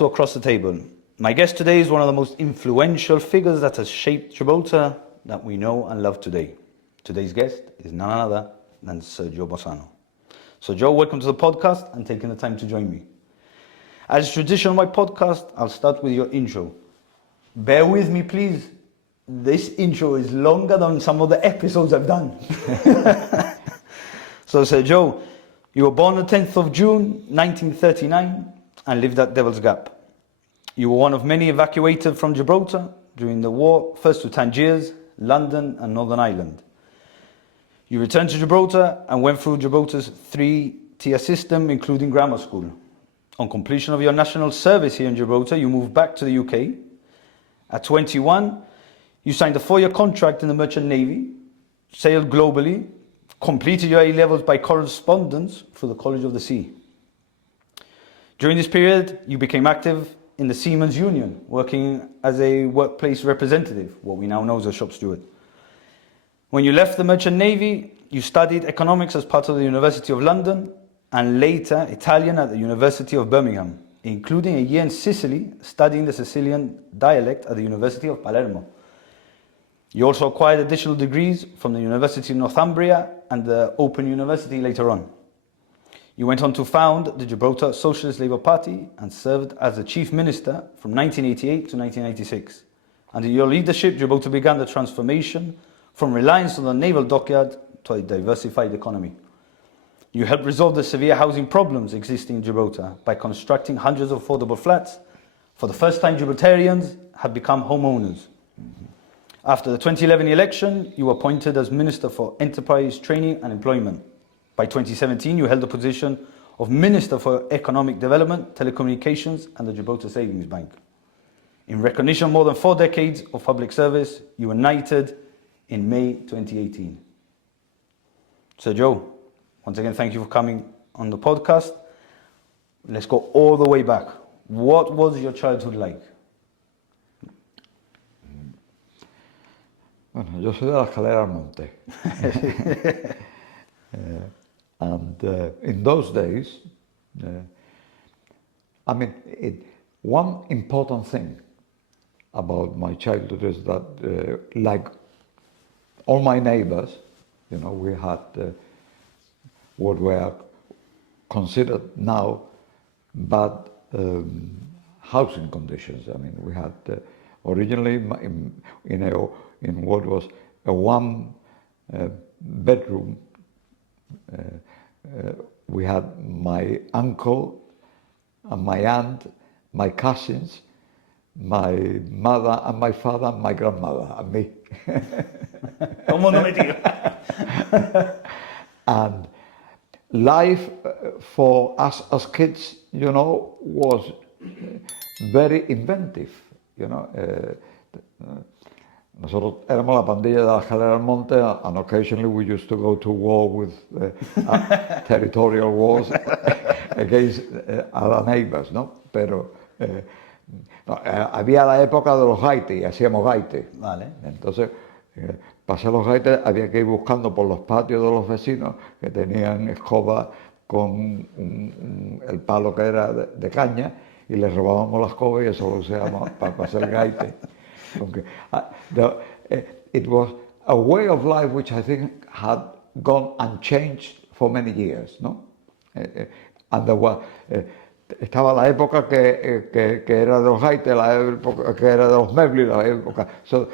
to Across the Table. My guest today is one of the most influential figures that has shaped Gibraltar that we know and love today. Today's guest is none other than Sir Joe Bossano. So Joe, welcome to the podcast and taking the time to join me. As tradition on my podcast, I'll start with your intro. Bear with me, please. This intro is longer than some of the episodes I've done. So Sir Joe, you were born the 10th of June, 1939 and lived at Devil's Gap. You were one of many evacuated from Gibraltar during the war, first to Tangiers, London and Northern Ireland. You returned to Gibraltar and went through Gibraltar's three-tier system, including grammar school. On completion of your national service here in Gibraltar, you moved back to the UK. At 21, you signed a 4-year contract in the Merchant Navy, sailed globally, completed your A-levels by correspondence through the College of the Sea. During this period, you became active in the Seamen's Union, working as a workplace representative, what we now know as a shop steward. When you left the Merchant Navy, you studied economics as part of the University of London and later Italian at the University of Birmingham, including a year in Sicily, studying the Sicilian dialect at the University of Palermo. You also acquired additional degrees from the University of Northumbria and the Open University later on. You went on to found the Gibraltar Socialist Labour Party and served as the Chief Minister from 1988 to 1996. Under your leadership, Gibraltar began the transformation from reliance on the naval dockyard to a diversified economy. You helped resolve the severe housing problems existing in Gibraltar by constructing hundreds of affordable flats. For the first time, Gibraltarians have become homeowners. After the 2011 election, you were appointed as Minister for Enterprise, Training and Employment. By 2017, you held the position of Minister for Economic Development, Telecommunications and the Gibraltar Savings Bank. In recognition of more than 4 decades of public service, you were knighted in May 2018. Sir Joe, once again, thank you for coming on the podcast. Let's go all the way back. What was your childhood like? Bueno, yo soy de la escalera al monte. And in those days, one important thing about my childhood is that, like all my neighbors, we had what were considered now bad housing conditions. I mean, we had originally in what was a one bedroom. We had my uncle and my aunt, my cousins, my mother and my father, and my grandmother and me. And life for us as kids, was very inventive. Nosotros éramos la pandilla de la escalera al monte, and occasionally we used to go to war with territorial wars against other neighbors, ¿no? Pero había la época de los gaites y hacíamos gaites. Vale. Entonces, para los gaites había que ir buscando por los patios de los vecinos que tenían escoba con el palo que era de caña y les robábamos la escoba y eso lo usábamos para hacer gaite. Okay. It was a way of life which I think had gone unchanged for many years, no? And there were, estaba la época que era de los gaites, la época que era de los mebles, la época. So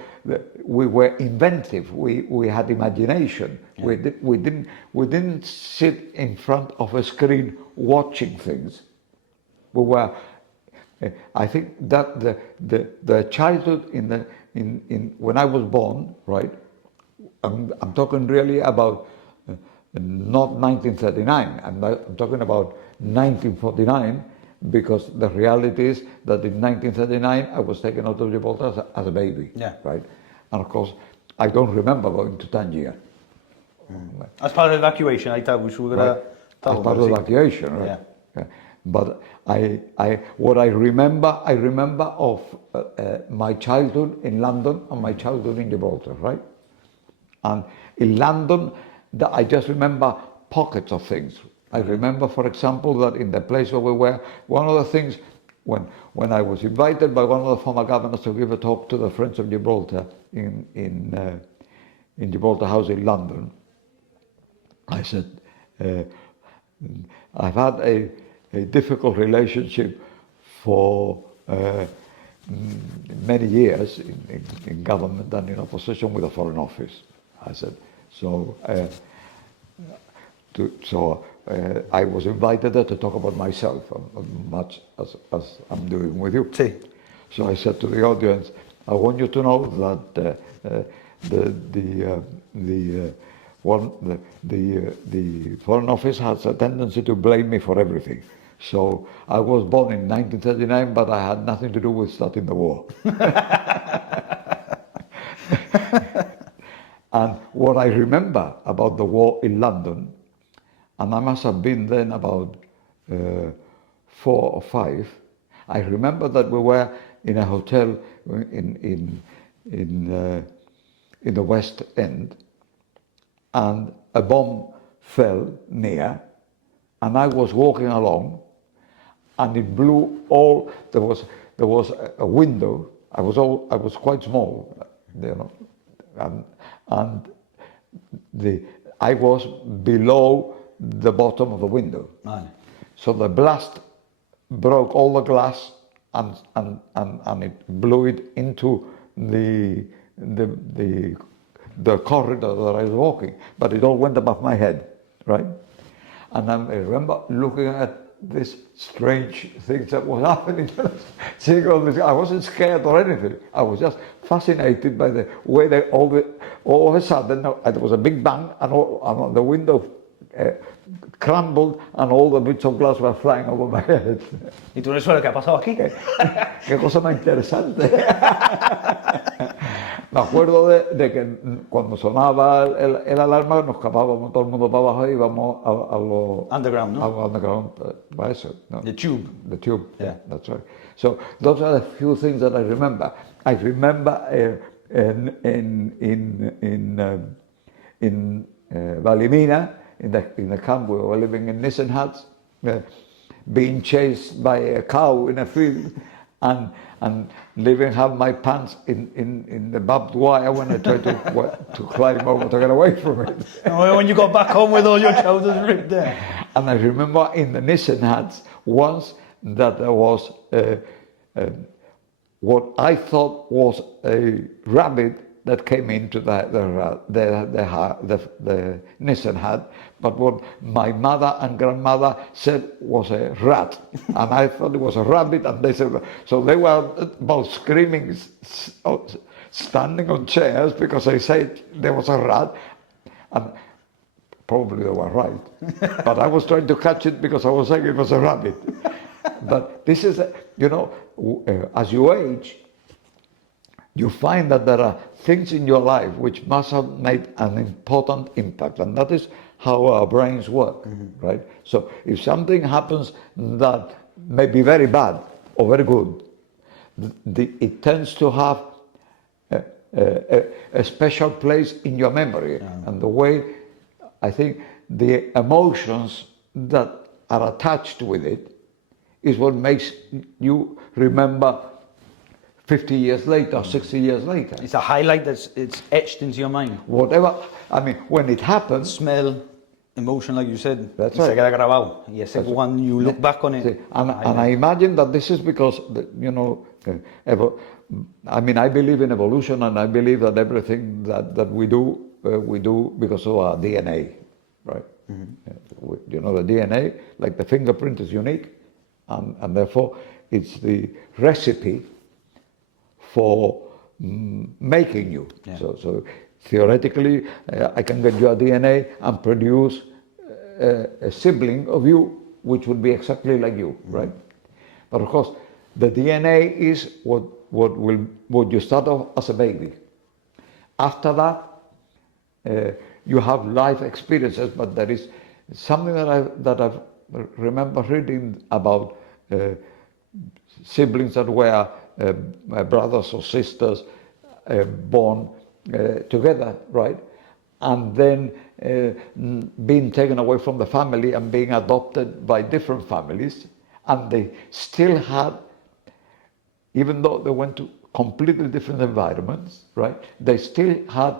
we were inventive. We had imagination. Yeah. We didn't sit in front of a screen watching things. We were. I think that the childhood in when I was born, right? I'm talking really about not 1939. I'm talking about 1949, because the reality is that in 1939 I was taken out of Gibraltar as a baby. Yeah. Right. And of course, I don't remember going to Tangier. As part of the evacuation, I thought we should. Right. As part of the evacuation, right? Yeah. But what I remember of my childhood in London and my childhood in Gibraltar, right? And in London, I just remember pockets of things. I remember, for example, that in the place where we were, one of the things when I was invited by one of the former governors to give a talk to the Friends of Gibraltar in Gibraltar House in London, I said, I've had a difficult relationship for many years in government and in opposition with the Foreign Office. I said, so I was invited there to talk about myself, much as I'm doing with you. Sí. So I said to the audience, I want you to know that the Foreign Office has a tendency to blame me for everything. So I was born in 1939, but I had nothing to do with starting the war. And what I remember about the war in London, and I must have been then about 4 or 5, I remember that we were in a hotel in the West End, and a bomb fell near, and I was walking along, and it blew all. There was a window. I was quite small, you know, and I was below the bottom of the window. Aye. So the blast broke all the glass and it blew it into the corridor that I was walking, but it all went above my head, right? And I remember looking at this strange things that was happening, seeing all this. I wasn't scared or anything. I was just fascinated by the way they all of a sudden there was a big bang and the window crumbled and all the bits of glass were flying over my head. ¿Y tú no sabes qué ha pasado aquí? Qué cosa más interesante. Me acuerdo de que cuando sonaba el alarma nos escapábamos todo el mundo para abajo y íbamos a lo Underground, ¿no? A lo underground, para eso, ¿no? The tube. The tube, Yeah. that's right. So those are the few things that I remember. I remember in Valimina, in the camp we were living in Nissen huts, being chased by a cow in a field, and have my pants in the barbed wire when I tried to climb over to get away from it. When you got back home with all your trousers ripped there. And I remember in the Nissen huts once that there was what I thought was a rabbit that came into the Nissen hut, but what my mother and grandmother said was a rat, and I thought it was a rabbit, and they said, so they were both screaming, standing on chairs because they said there was a rat, and probably they were right, but I was trying to catch it because I was saying it was a rabbit. But this is, you know, as you age, you find that there are things in your life which must have made an important impact, and that is how our brains work, right? So if something happens that may be very bad or very good, it tends to have a special place in your memory, and the way, I think, the emotions that are attached with it is what makes you remember 50 years later, 60 years later. It's a highlight it's etched into your mind. Whatever, I mean, when it happens... Smell, emotion, like you said. That's right. right. Se queda grabado. Y ese one, you look back on it. And I imagine that this is because, you know, I mean, I believe in evolution, and I believe that everything that we do because of our DNA, right? You know, the DNA, like the fingerprint, is unique, and therefore it's the recipe for making you. Yeah. So theoretically, I can get your DNA and produce a sibling of you, which would be exactly like you, right? But of course, the DNA is what you start off as a baby. After that, you have life experiences, but there is something that I remember reading about siblings that were brothers or sisters born together, right? And then being taken away from the family and being adopted by different families, and they still had even though they went to completely different environments, right, they still had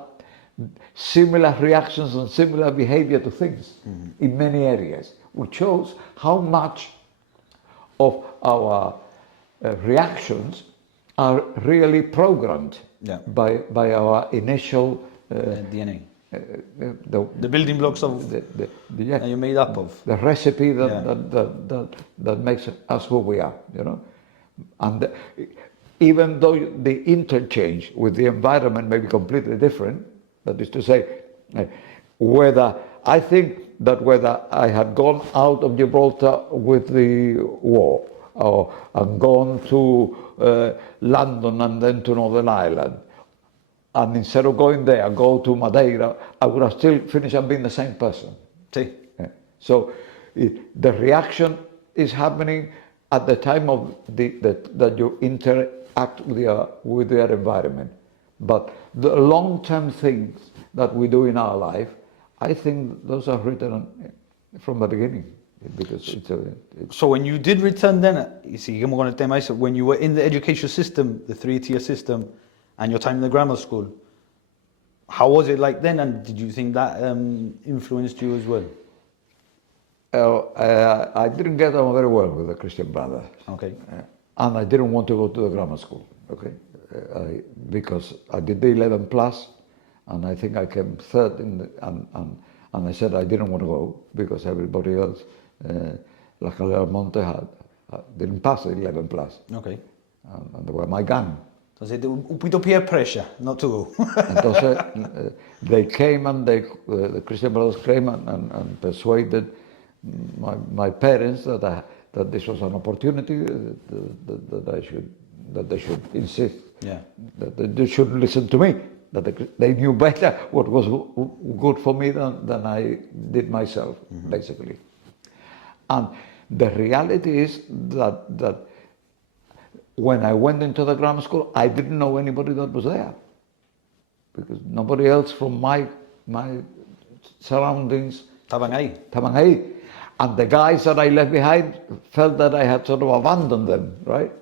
similar reactions and similar behavior to things in many areas, which shows how much of our reactions are really programmed by our initial DNA. The building blocks of that you're made up of. The recipe that makes us who we are, you know. And even though the interchange with the environment may be completely different, that is to say, whether I had gone out of Gibraltar with the war, or and gone to London and then to Northern Ireland, and instead of going there, go to Madeira, I would have still finished and been the same person. Sí. So the reaction is happening at the time of that you interact with your environment. But the long-term things that we do in our life, I think those are written from the beginning. Because so when you did return then, you see, con el tema ese, when you were in the education system, the 3-tier system, and your time in the grammar school, how was it like then, and did you think that influenced you as well? I didn't get on very well with the Christian brothers. Okay. And I didn't want to go to the grammar school, okay? Because I did the 11 plus, and I think I came third and I said I didn't want to go because everybody else, La Calera Monte didn't pass the 11 plus. Okay. And they were my gang. Entonces, un poquito peer pressure not to go. Entonces, they came and the Christian brothers came and persuaded my parents that this was an opportunity, that they should insist, that they should listen to me, that they knew better what was good for me than I did myself, basically. And the reality is that when I went into the grammar school, I didn't know anybody that was there, because nobody else from my surroundings Estaban ahí. And the guys that I left behind felt that I had sort of abandoned them, right?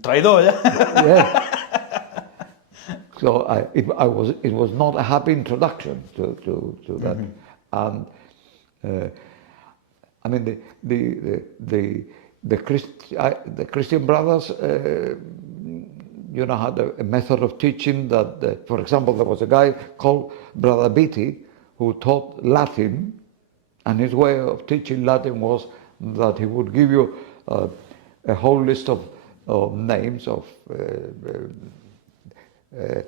Traidor, Yeah. So it was not a happy introduction to that. And I mean the Christian brothers, had a method of teaching that, for example, there was a guy called Brother Beatty who taught Latin. And his way of teaching Latin was that he would give you a whole list of names of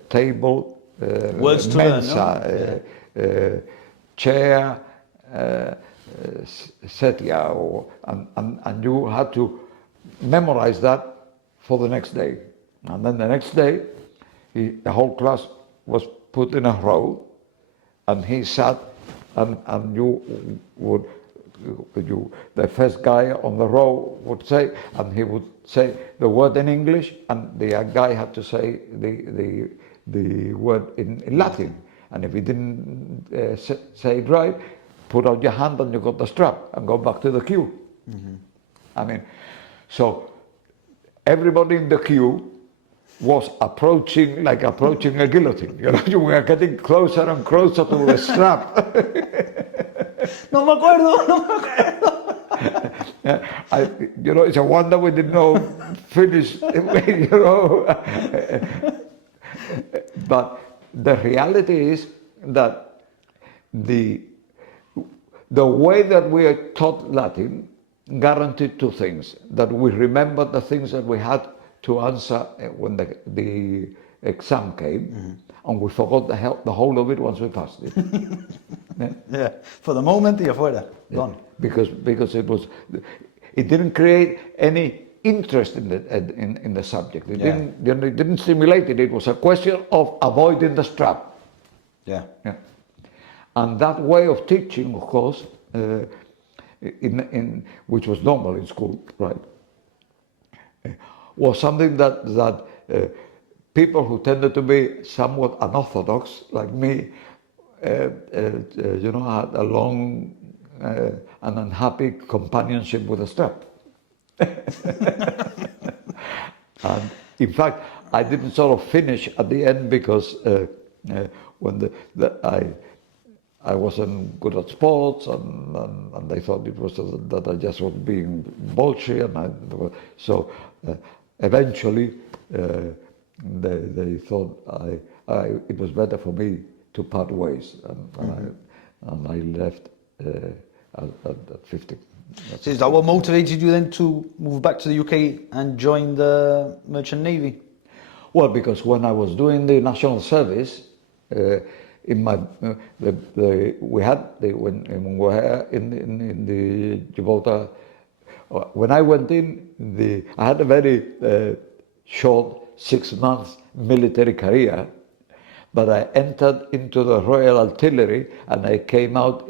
table, words to mensa, learn, chair, setia, and you had to memorize that for the next day. And then the next day, the whole class was put in a row, and he sat. And the first guy on the row would say, and he would say the word in English, and the guy had to say the word in Latin. And if he didn't say it right, put out your hand and you got the strap and go back to the queue. I mean, so everybody in the queue was approaching a guillotine. You were getting closer and closer to the strap. No me acuerdo. It's a wonder we did not finish. But the reality is that the way that we are taught Latin guaranteed two things: that we remember the things that we had to answer when the exam came, and we forgot the whole of it once we passed it. Yeah, for the moment, y afuera, gone. Because it didn't create any interest in the subject. It didn't stimulate it. It was a question of avoiding the strap. Yeah. And that way of teaching, of course, which was normal in school, right? Was something that people who tended to be somewhat unorthodox, like me, had a long and unhappy companionship with the strap. In fact, I didn't sort of finish at the end because when I wasn't good at sports, and they thought it was that I just was being bullshit, so eventually they thought it was better for me to part ways, and I left at 50. So is that what motivated you then to move back to the UK and join the Merchant Navy? Well, because when I was doing the national service, in my we had when we were in the Gibraltar. When I went in, I had a very short 6 months military career, but I entered into the Royal Artillery and I came out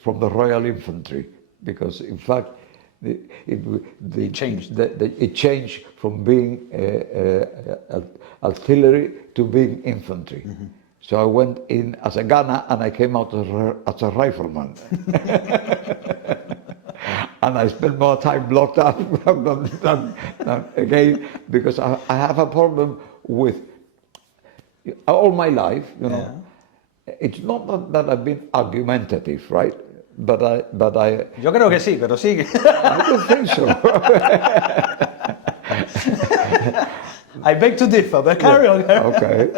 from the Royal Infantry, because in fact it changed from being artillery to being infantry. Mm-hmm. So I went in as a gunner and I came out as a rifleman. And I spent more time locked up than again, because I have a problem with all my life, you know. Yeah. It's not that I've been argumentative, right? But I. Yo creo que sí, pero sigue. I don't think so. I beg to differ, but carry on. Okay.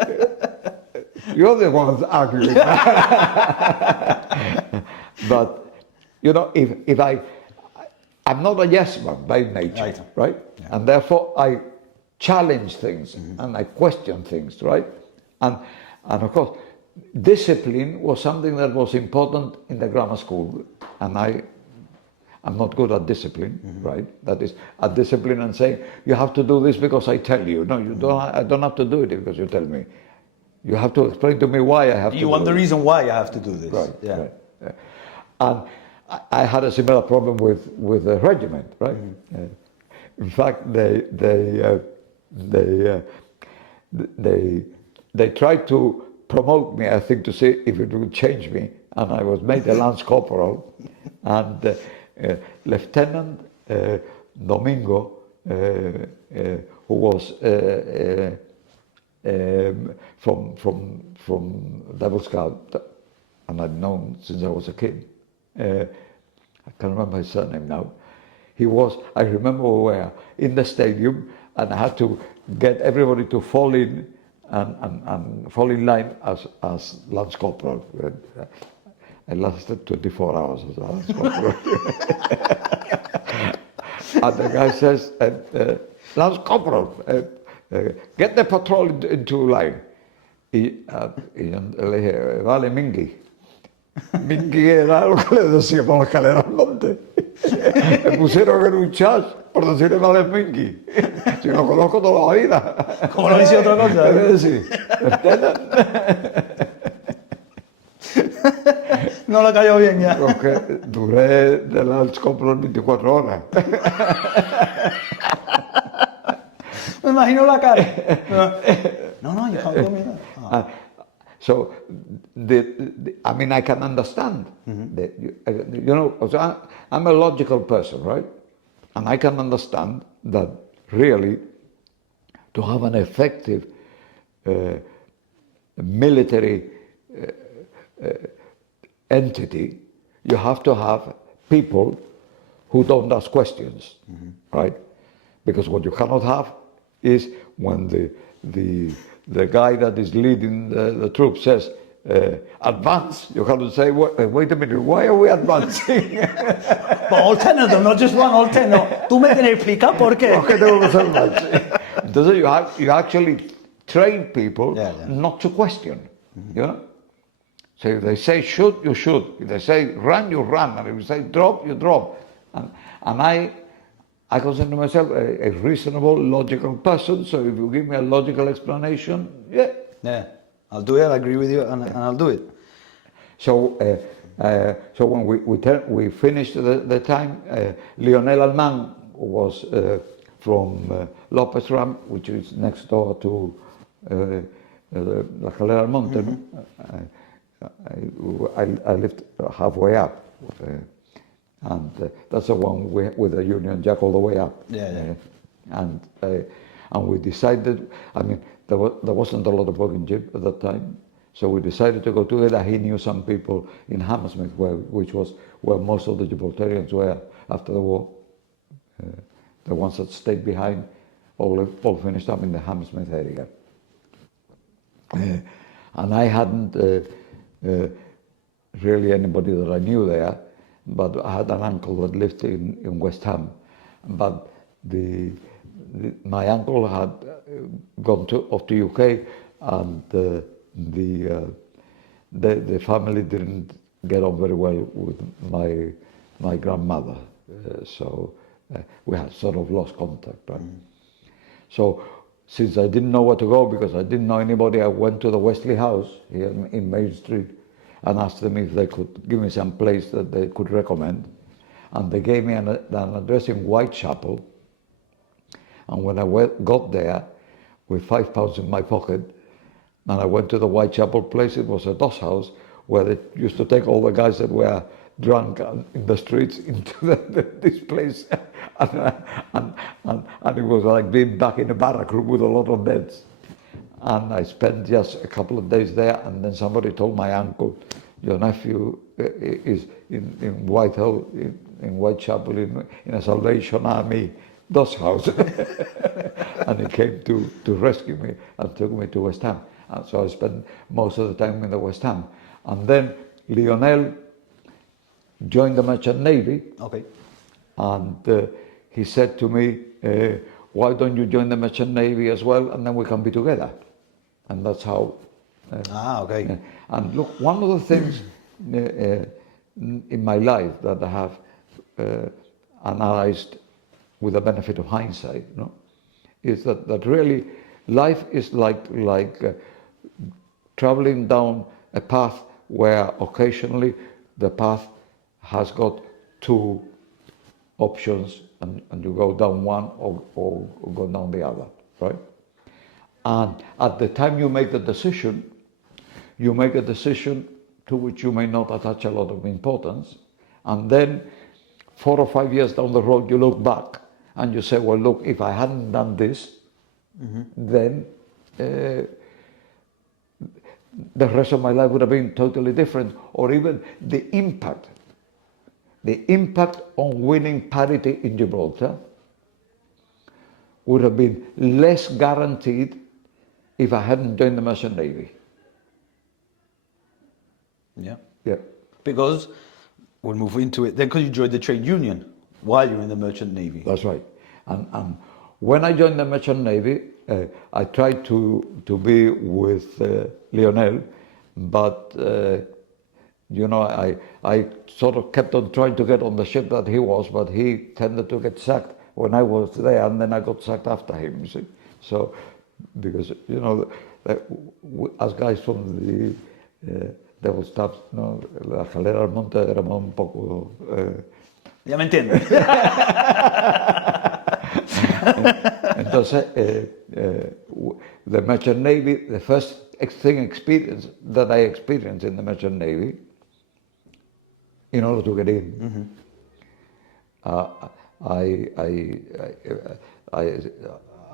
You're the one that's arguing. But, you know, if I'm not a yes man by nature, right? Yeah. And therefore I challenge things, mm-hmm. and I question things, right? And of course, discipline was something that was important in the grammar school, and I'm not good at discipline, mm-hmm. right? That is, at discipline and saying, you have to do this because I tell you. No, you don't. I don't have to do it because you tell me. You have to explain to me why I have to do it. You want the reason why you have to do this. Right, yeah. Right. Yeah. And I had a similar problem with the regiment, right? Mm-hmm. In fact, they tried to promote me, I think, to see if it would change me, and I was made a lance corporal, and Lieutenant Domingo, who was from Devil Scout, and I'd known since I was a kid. I can't remember his surname now. I remember we were in the stadium, and I had to get everybody to fall in and fall in line as Lance Corporal. I lasted 24 hours as a Lance Corporal. And the guy says, Lance Corporal, get the patrol into line. Y le dije, vale, Mingy. Mingy era algo que le decía por la escalera al monte. Me pusieron en un chat por decirle vale Mingy. Si lo conozco toda la vida. ¿Cómo no decía otra cosa? No le cayó bien ya. Porque duré de las compras 24 horas. Me imagino la cara. No, you can't call me that. So, I mean, I can understand mm-hmm. that, you know, so I'm a logical person, right? And I can understand that really to have an effective military entity, you have to have people who don't ask questions, mm-hmm. right? Because what you cannot have is when the guy that is leading the troop says, advance, you have to say, wait a minute, why are we advancing? But all 10 of them, not just one, all 10. No. Tú me tienes que explicar por qué. ¿Por qué tengo que ser más? Entonces you actually train people not to question, mm-hmm. you know? So if they say shoot, you shoot. If they say run, you run. And if you say drop, you drop. And I consider myself a reasonable, logical person. So if you give me a logical explanation, yeah, I'll do it. I agree with you, and I'll do it. So when we finished the time, Lionel Alman was from Lopez Ram, which is next door to La Calera del Monte. Mm-hmm. I lived halfway up. And that's the one with the Union Jack all the way up. Yeah. And And we decided, I mean, there wasn't a lot of work in Jib at that time, so we decided to go together. He knew some people in Hammersmith, which was where most of the Gibraltarians were after the war. The ones that stayed behind all finished up in the Hammersmith area. And I hadn't really anybody that I knew there, but I had an uncle that lived in West Ham. But my uncle had gone off to UK, and the family didn't get on very well with my grandmother, so we had sort of lost contact. Right? So since I didn't know where to go because I didn't know anybody, I went to the Wesley House here in Main Street and asked them if they could give me some place that they could recommend. And they gave me an address in Whitechapel. And when I got there with £5 in my pocket, and I went to the Whitechapel place, it was a doss house where they used to take all the guys that were drunk in the streets into this place. and it was like being back in a barrack room with a lot of beds. And I spent just a couple of days there, and then somebody told my uncle, your nephew is in Whitehall, in Whitechapel, in a Salvation Army doss house. And he came to rescue me and took me to West Ham. And so I spent most of the time in the West Ham. And then Lionel joined the Merchant Navy. Okay. And he said to me, why don't you join the Merchant Navy as well, and then we can be together. And that's how. Okay. And look, one of the things in my life that I have analyzed with the benefit of hindsight, is that really life is like traveling down a path where occasionally the path has got two options, and you go down one or go down the other, right? And at the time you make a decision to which you may not attach a lot of importance, and then 4 or 5 years down the road you look back and you say, well, look, if I hadn't done this, then the rest of my life would have been totally different, or even the impact on winning parity in Gibraltar would have been less guaranteed if I hadn't joined the Merchant Navy. Yeah. Yeah. Because we'll move into it then, because you joined the trade union while you're in the Merchant Navy. That's right. And when I joined the Merchant Navy, I tried to be with Lionel, but I sort of kept on trying to get on the ship that he was, but he tended to get sacked when I was there, and then I got sacked after him, you see. So, because, as guys from the Devil's Tap, la escalera al monte éramos un poco... Ya me entiendes. Entonces, the Merchant Navy, the first experience that I experienced in the Merchant Navy, in order to get in, I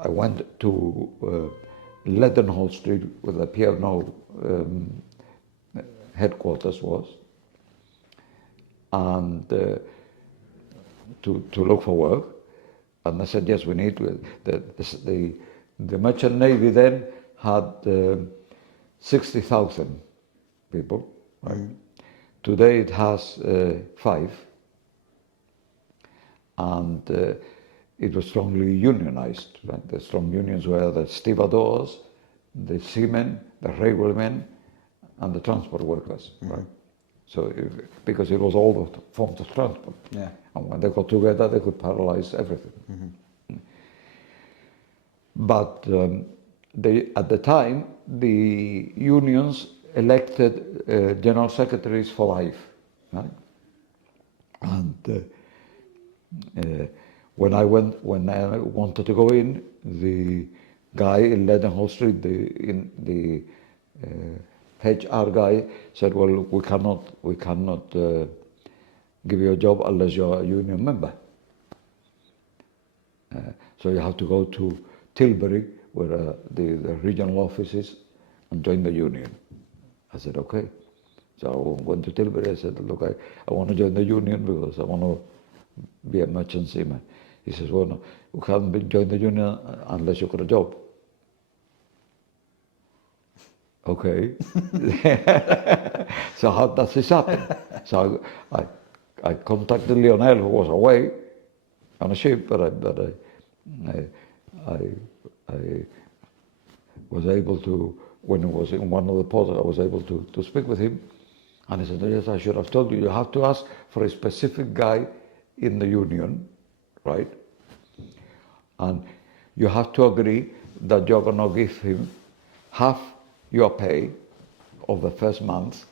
went to Leadenhall Street, where the P&O headquarters was, and to look for work. And I said, yes, we need to. The Merchant Navy then had 60,000 people. Right? Today it has 5. And it was strongly unionized. Right? The strong unions were the stevedores, the seamen, the railwaymen, and the transport workers. Right? So, because it was all the forms of transport. Yeah. And when they got together, they could paralyze everything. But at the time, the unions elected general secretaries for life. Right? And when I wanted to go in, the guy in Leadenhall Street, the HR guy, said, "Well, look, we cannot give you a job unless you're a union member. So you have to go to Tilbury, where the regional office is, and join the union. I said, okay. So I went to Tilbury. I said, look, I want to join the union because I want to be a merchant seaman. He says, well, no, you can't join the union unless you've got a job. Okay. So how does this happen? So I contacted Lionel, who was away on a ship, but I was able to, when he was in one of the ports, I was able to speak with him. And he said, yes, I should have told you, you have to ask for a specific guy in the union, right? And you have to agree that you're going to give him half your pay of the first month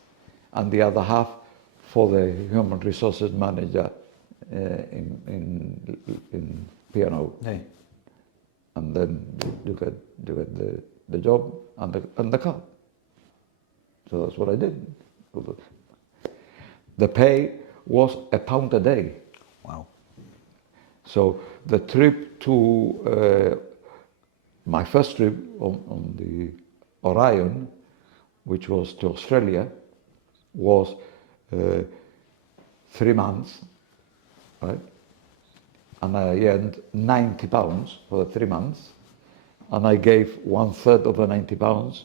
and the other half for the human resources manager in P&O. Hey. And then you get the job and the car. So that's what I did. The pay was £1 a day. Wow. So the trip to my first trip on the Orion, which was to Australia, was 3 months, right? And I earned £90 for the 3 months, and I gave 1/3 of the £90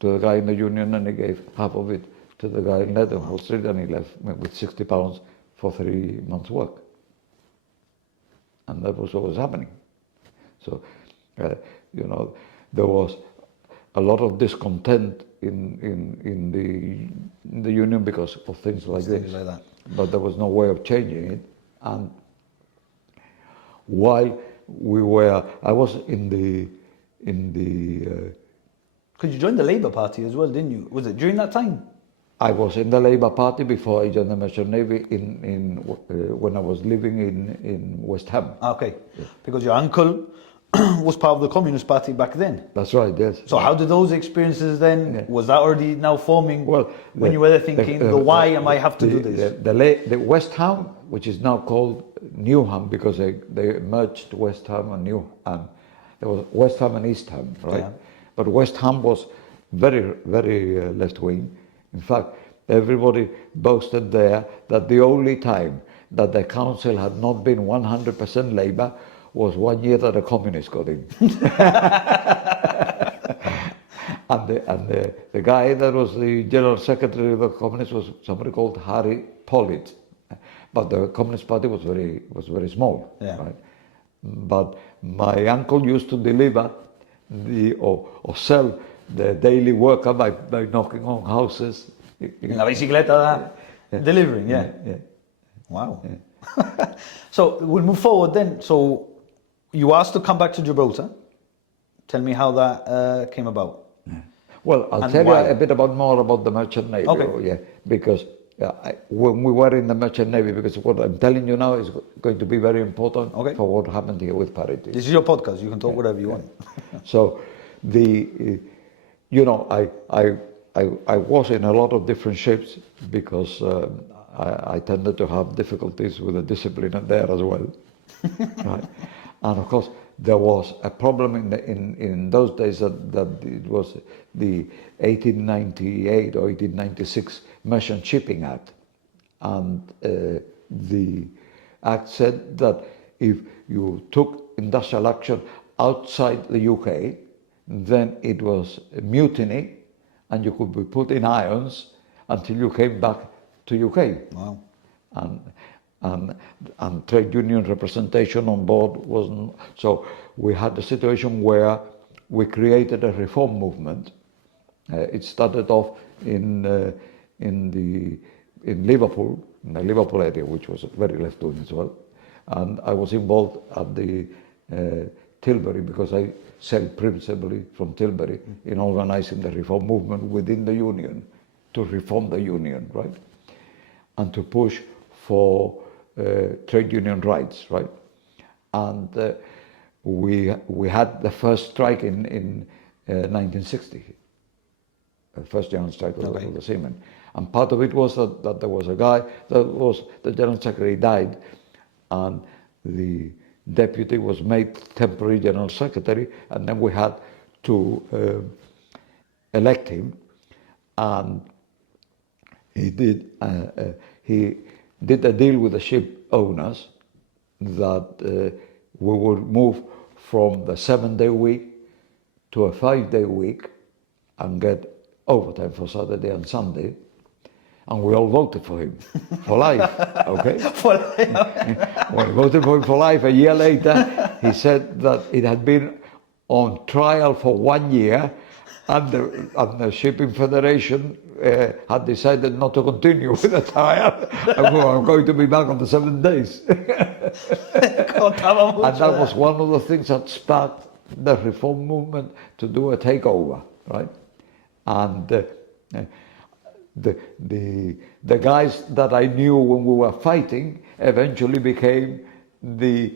to the guy in the union, and he gave half of it to the guy in Leadenhall Street, and he left me with £60 for 3 months' work. And that was what was happening. So, there was a lot of discontent in the union because of things like this. Things like that. But there was no way of changing it. And while I was in the Because you joined the Labour Party as well, didn't you? Was it during that time? I was in the Labour Party before I joined the Merchant Navy when I was living in West Ham. Okay. Yeah. Because your uncle was part of the Communist Party back then. That's right, yes. So how did those experiences then, was that already now forming when you were there thinking, why am I have to do this? The West Ham, which is now called Newham because they merged West Ham and Newham. There was West Ham and East Ham, right? Yeah. But West Ham was very, very left-wing. In fact, everybody boasted there that the only time that the council had not been 100% Labour was 1 year that the communists got in. and the guy that was the general secretary of the communists was somebody called Harry Pollitt. But the Communist Party was very small. Yeah. Right? But my uncle used to deliver or sell the daily worker by knocking on houses. In la bicicleta, delivering, yeah. Wow. Yeah. So we'll move forward then. So you asked to come back to Gibraltar. Tell me how that came about. Yeah. Well, I'll tell you a bit more about the Merchant Navy. Okay. Yeah, because when we were in the Merchant Navy, because what I'm telling you now is going to be very important for what happened here with parity. This is your podcast. You can talk whatever you want. So I was in a lot of different ships because I tended to have difficulties with the discipline there as well. Right? And of course, there was a problem in those days that it was the 1898 or 1896 Merchant Shipping Act. And the act said that if you took industrial action outside the UK, then it was a mutiny and you could be put in irons until you came back to UK. Wow. And trade union representation on board wasn't. So we had a situation where we created a reform movement. It started off in Liverpool, in the Liverpool area, which was very left-wing as well. And I was involved at the Tilbury because I sailed principally from Tilbury in organizing the reform movement within the union to reform the union, right? And to push for trade union rights, right? And we had the first strike in 1960, the first general strike of the seamen. And part of it was that there was a guy that was the general secretary died, and the deputy was made temporary general secretary, and then we had to elect him, and he did a deal with the ship owners that we would move from the 7-day week to a 5-day week and get overtime for Saturday and Sunday. And we all voted for him for life, okay? For life. When we voted for him for life, a year later, he said that it had been on trial for 1 year, and the Shipping Federation had decided not to continue with the trial, and we were going to be back on the 7 days. And that was one of the things that sparked the reform movement to do a takeover, right? And the guys that I knew when we were fighting eventually became the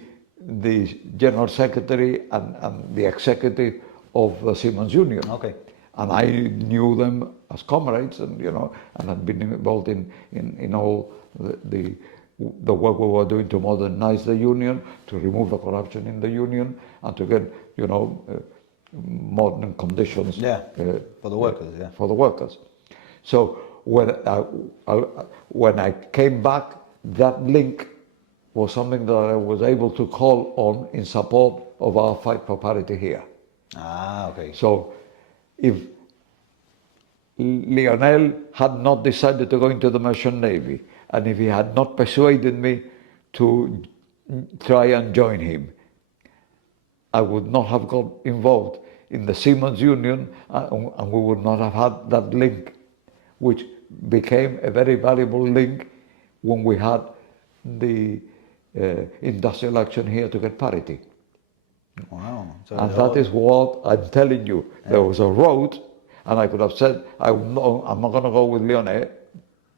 general secretary and the executive of the Seamen's Union. Okay. And I knew them as comrades, and and had been involved in all the work we were doing to modernize the union, to remove the corruption in the union, and to get modern conditions for the workers. For the workers. So when I came back, that link was something that I was able to call on in support of our fight for parity here. Ah, okay. So if Lionel had not decided to go into the Merchant Navy, and if he had not persuaded me to try and join him, I would not have got involved in the Seamen's Union, and we would not have had that link, which became a very valuable link when we had the industrial action here to get parity. Wow. So and that is what I'm telling you. There was a road, and I could have said, I'm not going to go with Lyonnais,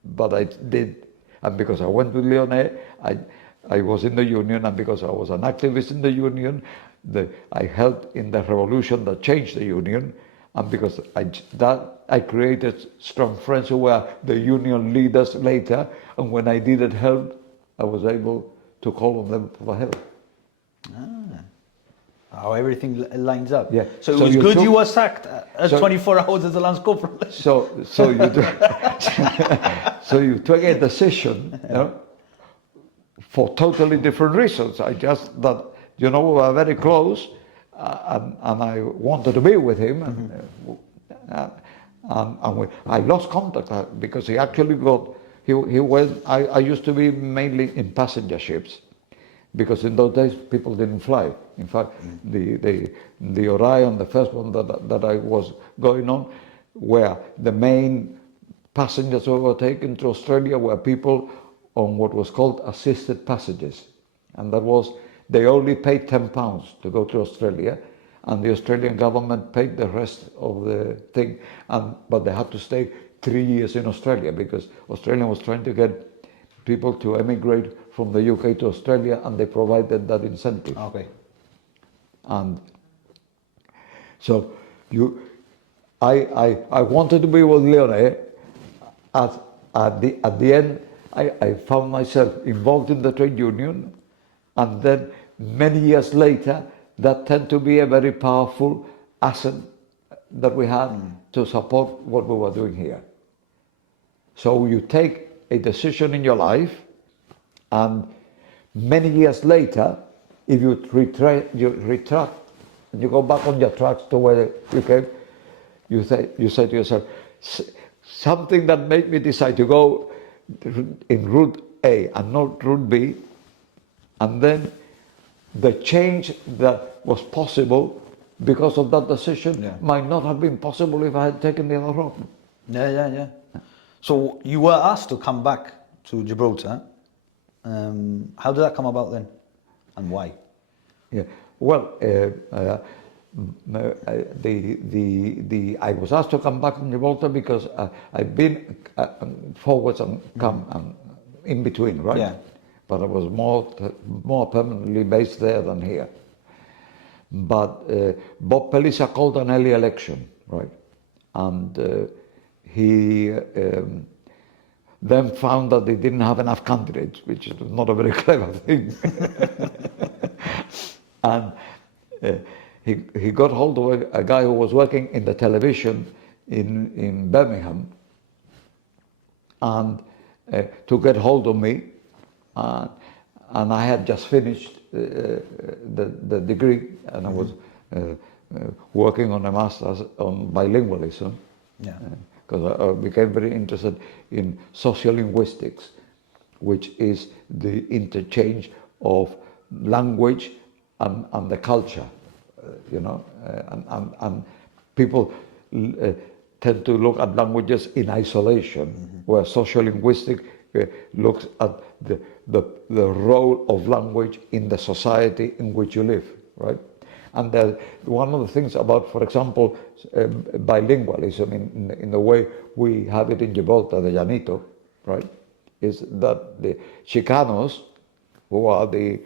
but I did. And because I went with Lyonnais, I was in the union, and because I was an activist in the union, I helped in the revolution that changed the union, and because I created strong friends who were the union leaders later, and when I needed help, I was able to call on them for help. How everything lines up. Yeah. So it was good you were sacked at 24 hours as a lance corporal. So you took a decision, for totally different reasons. We were very close, and I wanted to be with him, and I lost contact because he actually he went. I used to be mainly in passenger ships, because in those days people didn't fly. In fact, the Orion, the first one that I was going on, where the main passengers who were taken to Australia were people on what was called assisted passages, and that was, they only paid £10 to go to Australia, and the Australian government paid the rest of the thing, but they had to stay 3 years in Australia, because Australia was trying to get people to emigrate from the UK to Australia, and they provided that incentive. Okay. And so I wanted to be with Lyonnais. At the end, I found myself involved in the trade union, and then many years later, that tended to be a very powerful asset that we had to support what we were doing here. So you take a decision in your life, and many years later, if you retract and you go back on your tracks to where you came, you say to yourself, something that made me decide to go in route A and not route B, and then the change that was possible because of that decision might not have been possible if I had taken the other road. Yeah. So you were asked to come back to Gibraltar. How did that come about then, and why? Yeah. Well, I was asked to come back to Gibraltar because I've been forwards and come and in between, right? Yeah. But I was more permanently based there than here. But Bob Pelissa called an early election, right? And he then found that they didn't have enough candidates, which is not a very clever thing. And he got hold of a guy who was working in the television in Birmingham, and to get hold of me, and I had just finished the degree, and I was working on a master's on bilingualism, because I became very interested in sociolinguistics, which is the interchange of language and the culture, and people tend to look at languages in isolation, where sociolinguistic looks at the role of language in the society in which you live, right? And one of the things about, for example, bilingualism in the way we have it in Gibraltar, the Llanito, right, is that the Chicanos, who are the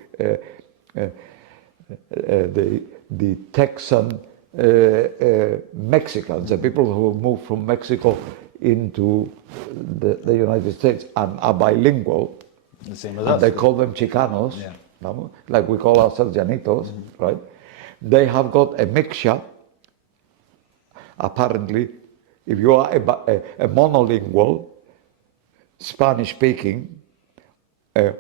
Texan Mexicans, the people who moved from Mexico into the United States and are bilingual, The same as and us. they call them Chicanos, like we call ourselves Llanitos, right? They have got a mixture. Apparently, if you are a monolingual, Spanish-speaking,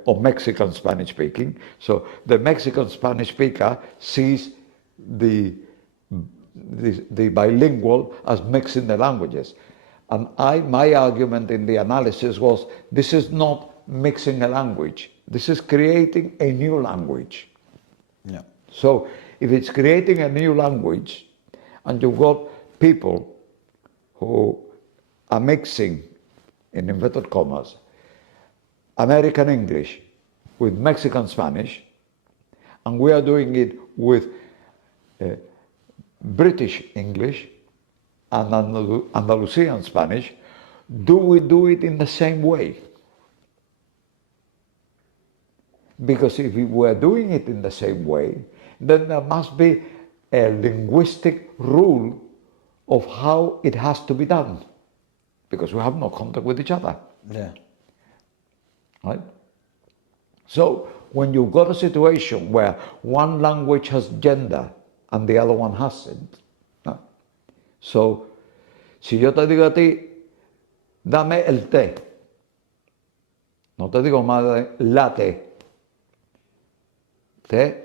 or Mexican Spanish-speaking, so the Mexican Spanish speaker sees the bilingual as mixing the languages. And my argument in the analysis was, this is not mixing a language. This is creating a new language. Yeah. So if it's creating a new language, and you've got people who are mixing, in inverted commas, American English with Mexican Spanish, and we are doing it with British English and Andalusian Spanish, do we do it in the same way? Because if we were doing it in the same way, then there must be a linguistic rule of how it has to be done, because we have no contact with each other. Yeah. Right? So when you've got a situation where one language has gender and the other one hasn't, ¿no? So si yo te digo a ti, dame el té, no te digo más latte. Té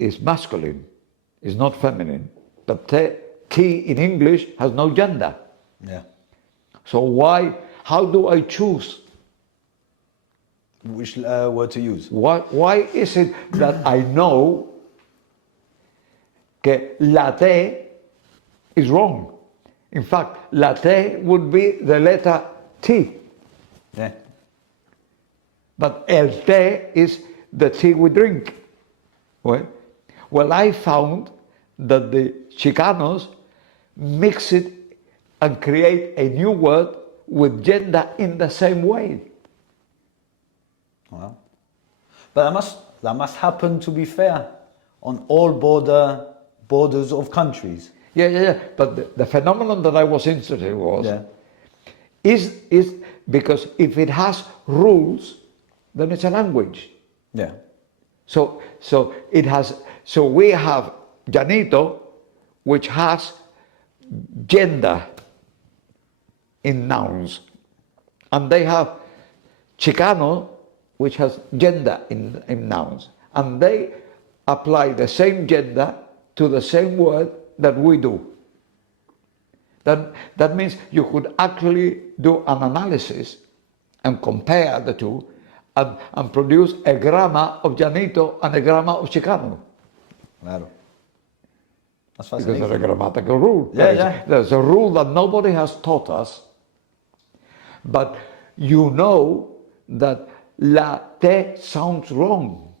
is masculine, is not feminine. But tea in English has no gender. Yeah. So how do I choose? Which word to use? Why is it that I know que latte is wrong? In fact, latte would be the letter T. Yeah. But el té is the tea we drink. Well, I found that the Chicanos mix it and create a new word with gender in the same way. Wow. But that must happen, to be fair, on all borders of countries. Yeah. But the phenomenon that I was interested in was, is because if it has rules, then it's a language. Yeah. So we have Llanito, which has gender in nouns, and they have Chicano, which has gender in nouns, and they apply the same gender to the same word that we do. That means you could actually do an analysis and compare the two and produce a grammar of Llanito and a grammar of Chicano. Claro. That's Because fascinating. there's a grammatical rule. Yeah. There's a rule that nobody has taught us, but you know that latte sounds wrong.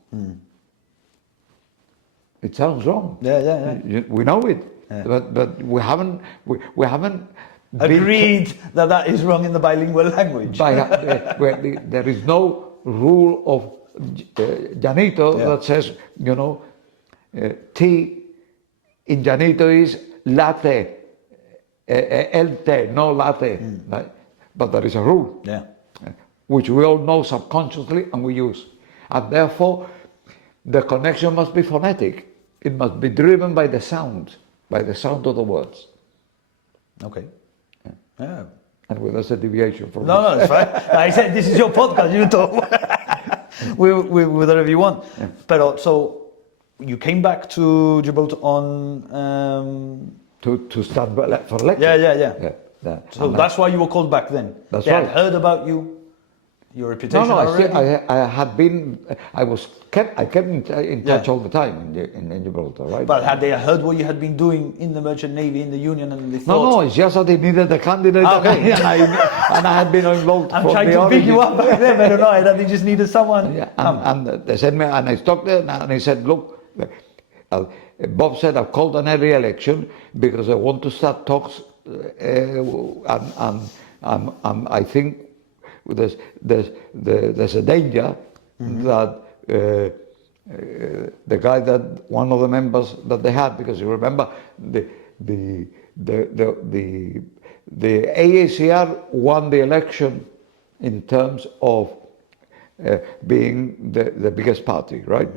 It sounds wrong. Yeah. We know it, Yeah. but we haven't Agreed that is wrong in the bilingual language. there is no rule of Llanito that says, tea in Llanito is latte, el té, no latte. Right? But there is a rule, Yeah. which we all know subconsciously and we use. And therefore, the connection must be phonetic. It must be driven by the sound of the words. Okay. Yeah. And that's a deviation from No, it's fine. I said this is your podcast. You talk with whatever you want. Yeah. But so you came back to Gibraltar on. to stand for election. Yeah. So that's why you were called back then. That's they right. had heard about you, your reputation No, already. I had been. I kept in touch all the time in Gibraltar, right? But had they heard what you had been doing in the Merchant Navy, in the Union, and they No, thought? it's just that they needed a candidate, Okay. and I had been involved. I'm from trying the to pick you origin. up back then, but I don't know. I thought they just needed someone. Yeah, and they said me, and I stopped there, and he said, look, Bob said, I've called an early election because I want to start talks, and I think there's a danger that the guy that one of the members that they had, because you remember the AACR won the election in terms of being the biggest party, right?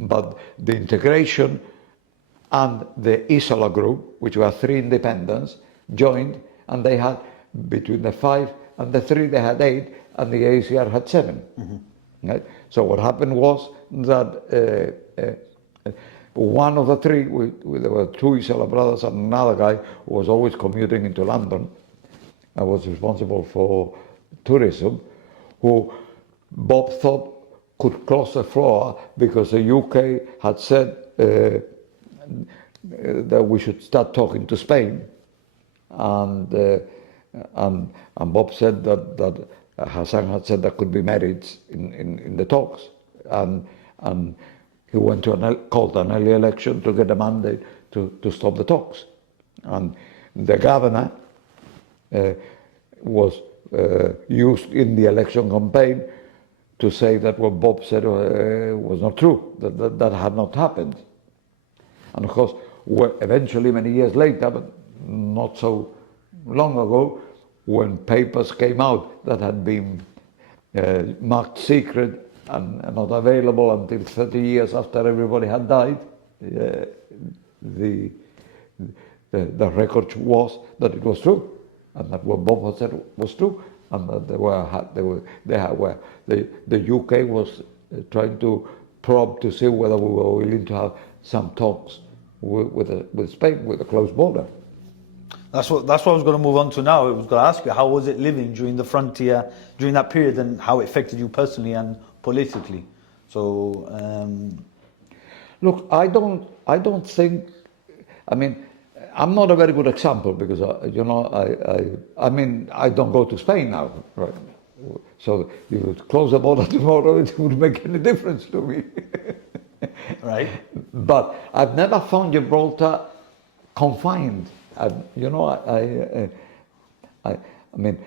But the integration and the Isola group, which were 3 independents, joined, and they had, between the 5 and the 3, they had 8, and the AACR had 7. Right? So what happened was that one of the 3, there were 2 Isola brothers and another guy who was always commuting into London, and was responsible for tourism, who Bob thought could cross the floor because the UK had said that we should start talking to Spain, and Bob said that Hassan had said there could be merits in the talks, and he went to called an early election to get a mandate to stop the talks, and the governor was used in the election campaign to say that what Bob said was not true, that had not happened. And of course, eventually, many years later, but not so long ago, when papers came out that had been marked secret and not available until 30 years after everybody had died, the record was that it was true, and that what Bob had said was true, and that the UK was trying to probe to see whether we were willing to have some talks with Spain, with a close border. That's what I was going to move on to now. I was going to ask you, how was it living during the frontier, during that period, and how it affected you personally and politically? So, look, I don't think. I mean, I'm not a very good example because I mean, I don't go to Spain now, right? So you would close the border tomorrow, it wouldn't make any difference to me. right? But I've never found Gibraltar confined. I mean,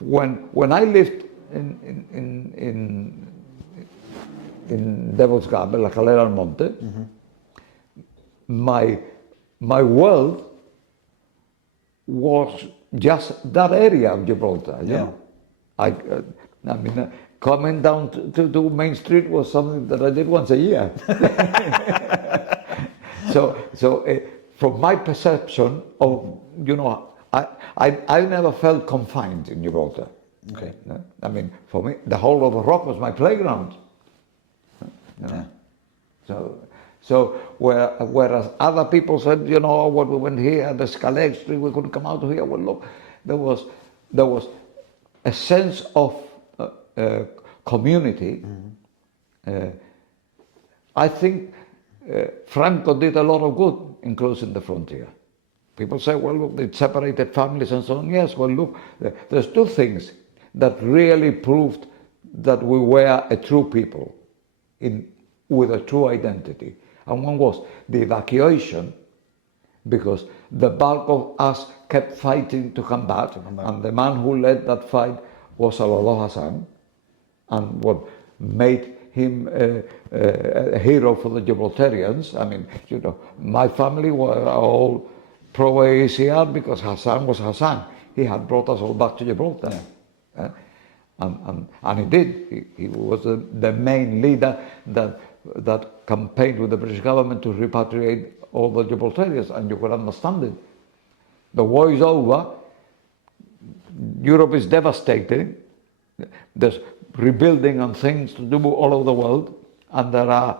when I lived in Devil's Gap, La Calera al Monte, my world was just that area of Gibraltar. You know? I mean, coming down to Main Street was something that I did once a year. So from my perception of, I never felt confined in Gibraltar. Okay. I mean, for me, the whole of the rock was my playground. Yeah. So whereas other people said, when we went here, the Scalec Street, we couldn't come out of here. Well, look, there was a sense of community. I think Franco did a lot of good in closing the frontier. People say, well, look, it separated families and so on. Yes, well, look, there's 2 things that really proved that we were a true people with a true identity. And one was the evacuation, because the bulk of us kept fighting to come back. And the man who led that fight was Salvador Hassan, and what made him a hero for the Gibraltarians. I mean, my family were all pro-AACR because Hassan was Hassan. He had brought us all back to Gibraltar. And he did. He was the main leader that that campaigned with the British government to repatriate all the Gibraltarians, and you could understand it. The war is over, Europe is devastated, there's rebuilding and things to do all over the world, and there are,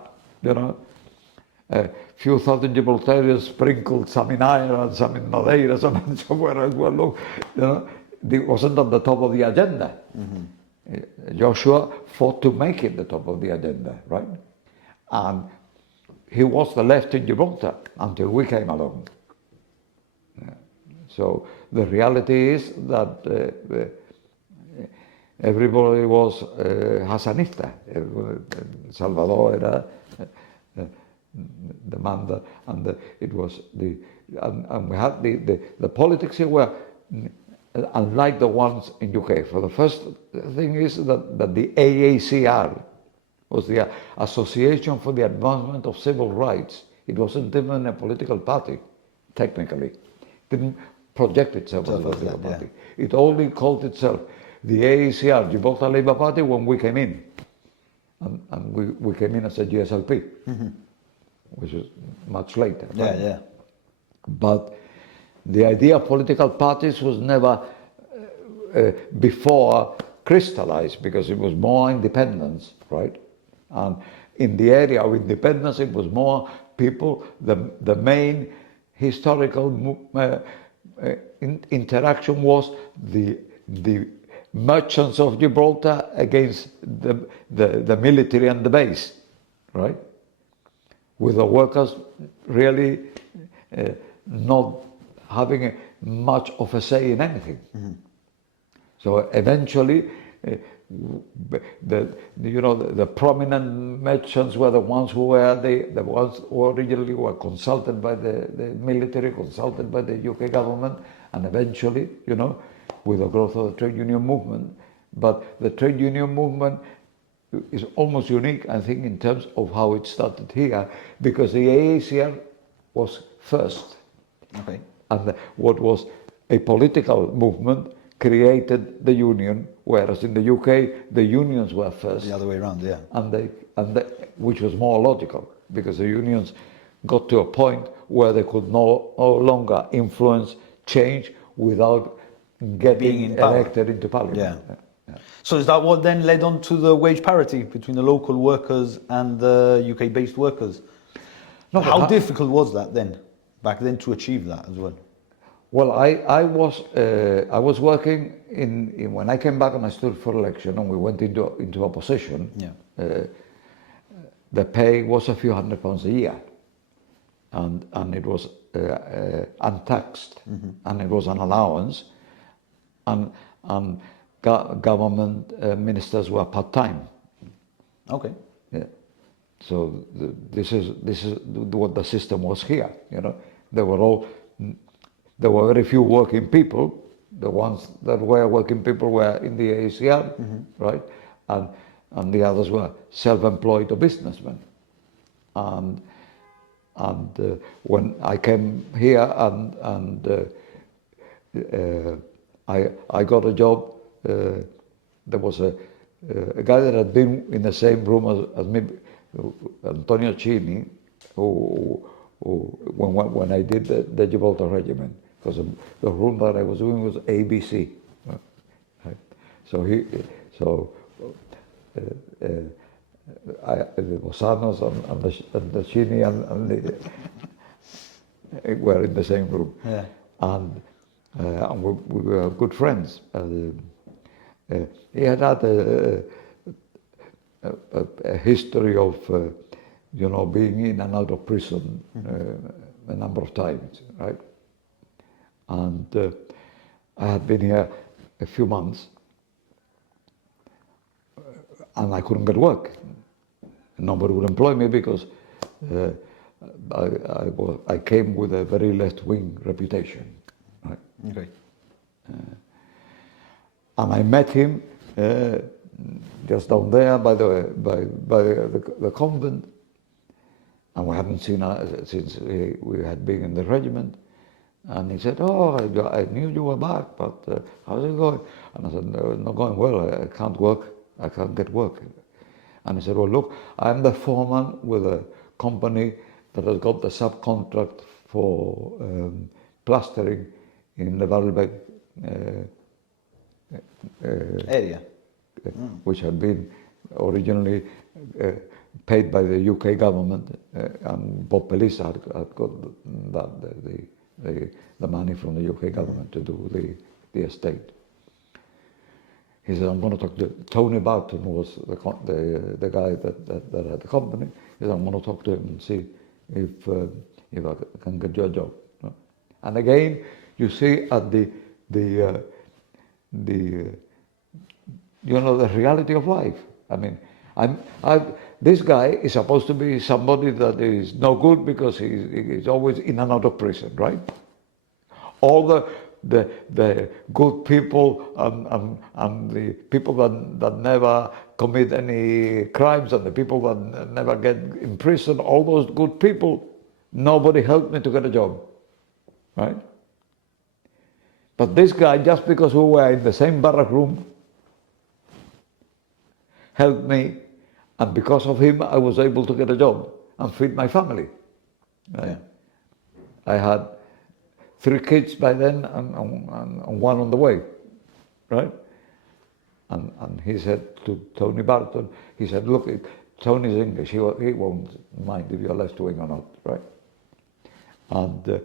a few thousand Gibraltarians sprinkled, some in Ireland, some in Madeira, some somewhere as well. Look, it wasn't on the top of the agenda. Joshua fought to make it the top of the agenda, right? And he was the left in Gibraltar until we came along. So the reality is that everybody was Hassanista. Salvador era the man, and it was and we had the politics here were unlike the ones in UK. For the first thing is that the AACR was the Association for the Advancement of Civil Rights. It wasn't even a political party, technically. It didn't project itself as a political party. Yeah. It only called itself the AACR, Gibraltar Labour Party, when we came in. And we came in as a GSLP, which is much later. Right? Yeah. But the idea of political parties was never before crystallized, because it was more independence, right? And in the area of independence, it was more people, the main historical interaction was the merchants of Gibraltar against the military and the base, right? With the workers really not having much of a say in anything. So eventually, the prominent merchants were the ones who were the ones who originally were consulted by the military, consulted by the UK government, and eventually, with the growth of the trade union movement. But the trade union movement is almost unique, I think, in terms of how it started here, because the AACR was first. Okay. And what was a political movement created the union, whereas in the UK the unions were first. The other way around, yeah. Which was more logical, because the unions got to a point where they could no longer influence change without getting elected into parliament. Yeah. So is that what then led on to the wage parity between the local workers and the UK-based workers? No, how difficult was that then, back then, to achieve that as well? Well, I was working in when I came back and I stood for election and we went into opposition. Yeah. The pay was a few £100 a year, and it was untaxed, and it was an allowance, and government ministers were part-time. Okay. Yeah. So this is what the system was here. There were very few working people. The ones that were working people were in the AACR, right? And the others were self-employed or businessmen. And when I came here and I got a job, there was a guy that had been in the same room as me, Antonio Cini, who when I did the Gibraltar Regiment, because the room that I was doing was ABC. Right? So the Bossanos and the Cini and were in the same room. Yeah. And we were good friends. He had a history of being in and out of prison a number of times, right? And I had been here a few months, and I couldn't get work. Nobody would employ me because I came with a very left-wing reputation, right? Okay. And I met him just down there by the convent, and we hadn't seen since we had been in the regiment. And he said, "Oh, I knew you were back, but how's it going?" And I said, "No, it's not going well. I can't work. I can't get work." And he said, well, look, I'm the foreman with a company that has got the subcontract for plastering in the Baalbek Area. which had been originally paid by the UK government, and Bob Pelissa had got the money from the UK government to do the estate. He said, I'm going to talk to Tony Barton, who was the guy that had the company. He said, I'm going to talk to him and see if I can get you a job. And again, you see at the reality of life. I mean, this guy is supposed to be somebody that is no good because he's always in and out of prison, right? All the good people and the people that never commit any crimes and the people that never get in prison, all those good people, nobody helped me to get a job, right? But this guy, just because we were in the same barrack room, helped me, and because of him I was able to get a job and feed my family. Right? Yeah. I had 3 kids by then and 1 on the way, right? And he said to Tony Barton, he said, look, Tony's English, he won't mind if you're left wing or not, right? And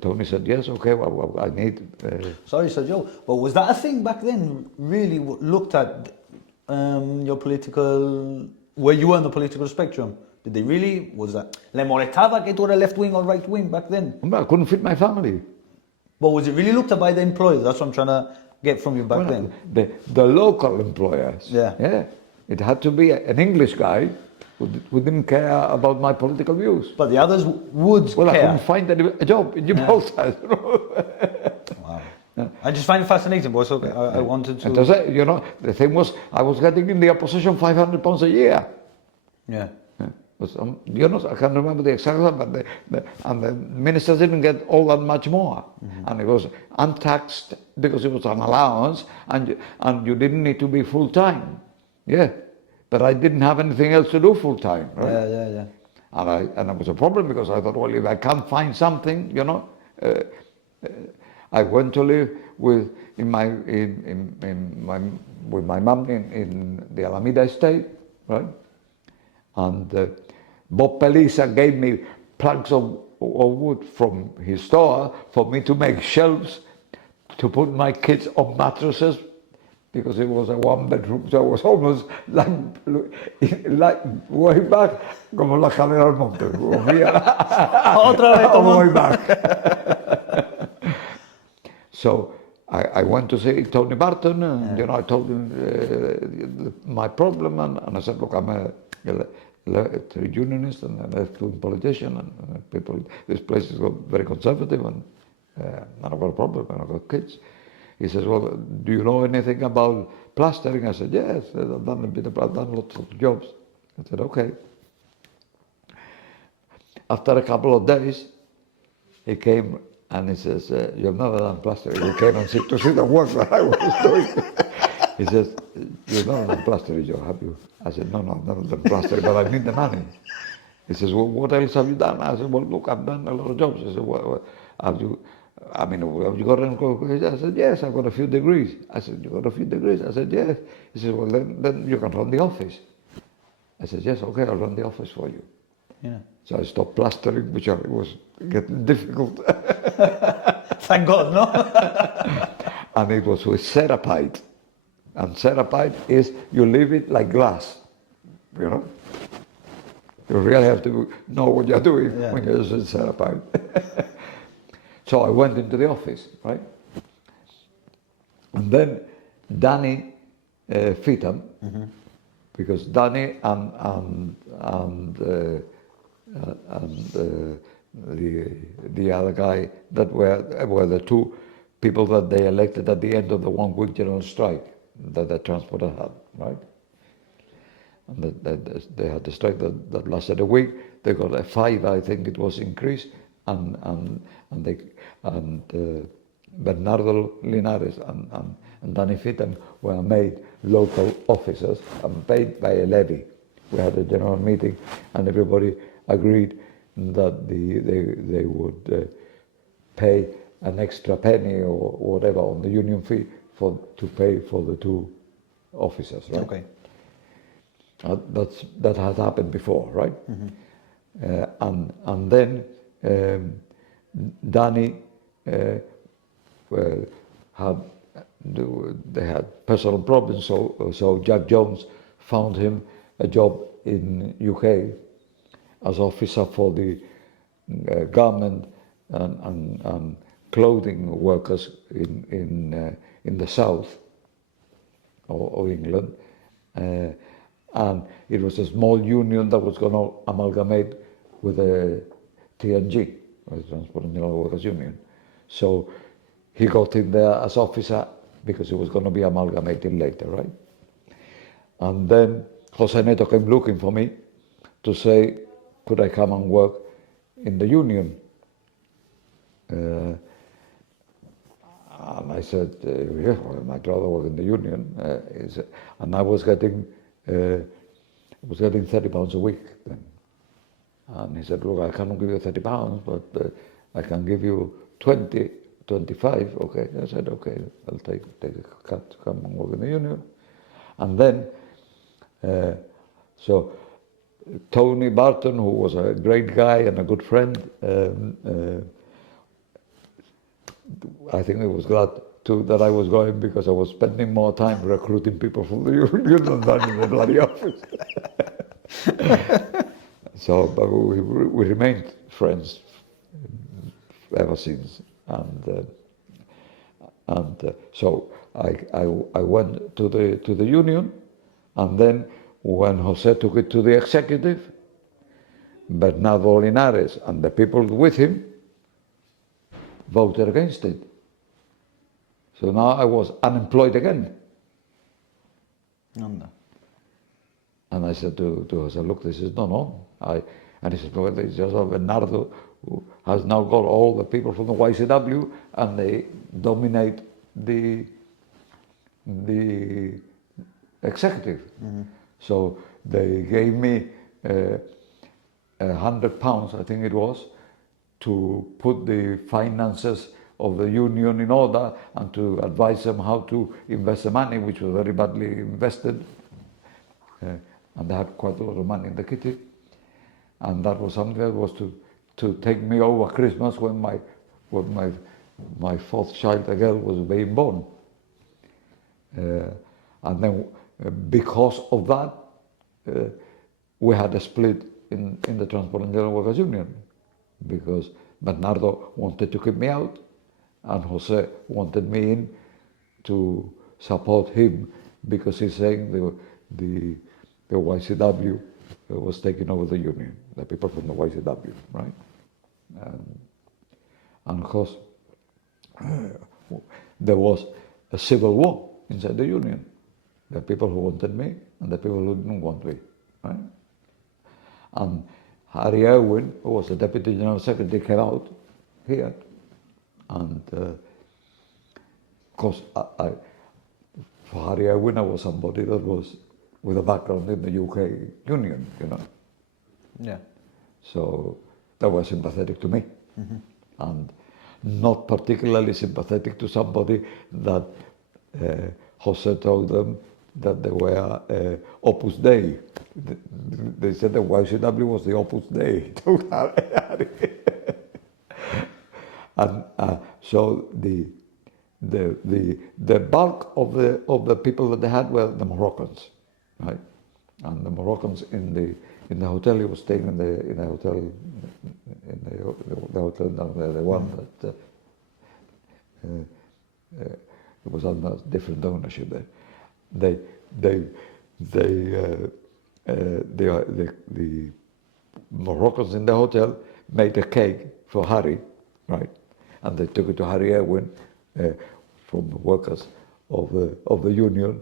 Tony said, yes, okay, well I need... Sorry, Sir Joe, but was that a thing back then? Really looked at your political... Where you were on the political spectrum? Did they really... Was that... Le molestaba que tú eras left wing or right wing back then? I couldn't feed my family. But was it really looked at by the employers? That's what I'm trying to get from you back then. The local employers. Yeah. It had to be an English guy who didn't care about my political views. But the others would Well, care. I couldn't find a job in Gibraltar. You know? Wow. Yeah. I just find it fascinating, boy. So I wanted to... And to say, the thing was, I was getting in the opposition £500 a year. Yeah. I can't remember the exact number, but the ministers didn't get all that much more. Mm-hmm. And it was untaxed because it was an allowance, and you didn't need to be full-time. Yeah. But I didn't have anything else to do full-time, right? Yeah. And it was a problem because I thought, well, if I can't find something, I went to live with my mum in the Alameda estate, right? And Bob Pelissa gave me planks of wood from his store for me to make shelves to put my kids on mattresses, because it was a 1-bedroom, so it was almost like way back, como la escalera al monte. Otra vez all the way back. So I went to see Tony Barton, and I told him my problem, and I said, look, I'm a trade unionist and a left-wing politician, and people, this place is very conservative, and I've got a problem, and I've got kids. He says, well, do you know anything about plastering? I said, yes, I've done lots of jobs. I said, okay. After a couple of days, he came and he says, you've never done plastering. He came and to see the work that I was doing. He says, you've never done plastering, Joe, have you? I said, no, I've never done plastering, but I need the money. He says, well, what else have you done? I said, well, look, I've done a lot of jobs. He said, what have you got any qualifications? I said, yes, I've got a few degrees. I said, you got a few degrees? I said, yes. He said, well, then you can run the office. I said, yes, okay, I'll run the office for you. Yeah. So I stopped plastering, which was getting difficult. Thank God, no? And it was with Cerapite. And Cerapite is, you leave it like glass, You really have to know what you're doing when you're using Cerapite. So I went into the office, right? And then Danny Fitton, because Danny and the other guy that were the 2 people that they elected at the end of the 1-week general strike that the transporter had, right? And they had the strike that lasted a week. They got a 5, I think it was, increase, and Bernardo Linares and Danny Fitton were made local officers and paid by a levy, we had a general meeting, and everybody agreed that they would pay an extra penny or whatever on the union fee to pay for the two officers, right? Okay. That had happened before, right? And then Danny they had personal problems, so Jack Jones found him a job in UK as officer for the garment and clothing workers in the south of England, and it was a small union that was going to amalgamate with the TNG, the Transport and General Workers Union. So he got in there as officer because it was going to be amalgamated later, right? And then Jose Neto came looking for me to say, could I come and work in the union? And I said, yeah, well, I'd rather work in the union. And I was getting 30 pounds a week then. And he said, look, I cannot give you 30 pounds, but I can give you 20, 25. Okay, I said, okay, I'll take a cut to come and work in the union. And then, so Tony Barton, who was a great guy and a good friend, I think he was glad too that I was going, because I was spending more time recruiting people from the union than in the bloody office. So, but we remained friends ever since, and so I went to the union, and then when Jose took it to the executive, Bernardo Linares and the people with him voted against it. So now I was unemployed again. Anda. And I said to Jose, look, this is not on. And he said, no, it's just Bernardo who has now got all the people from the YCW, and they dominate the executive. So they gave me £100, I think it was, to put the finances of the union in order and to advise them how to invest the money, which was very badly invested. And they had quite a lot of money in the kitty. And that was something that was to take me over Christmas when my fourth child, a girl, was being born. And then because of that, we had a split in the Transport and General Workers Union, because Bernardo wanted to keep me out and Jose wanted me in to support him, because he's saying the YCW was taking over the union, the people from the YCW, right? And of course, there was a civil war inside the union. The people who wanted me and the people who didn't want me, right? And Harry Irwin, who was the Deputy General Secretary, came out here. And of course, for Harry Irwin, I was somebody that was with a background in the UK Union, you know. Yeah. So they were sympathetic to me. And not particularly sympathetic to somebody that Jose told them that they were Opus Dei. They said the YCW was the Opus Dei. And so the bulk of the people that they had were the Moroccans, right? And the Moroccans in the hotel, he was staying in the hotel down there, the one that it was under different ownership there. The Moroccans in the hotel made a cake for Harry, right? And they took it to Harry Irwin from the workers of the union.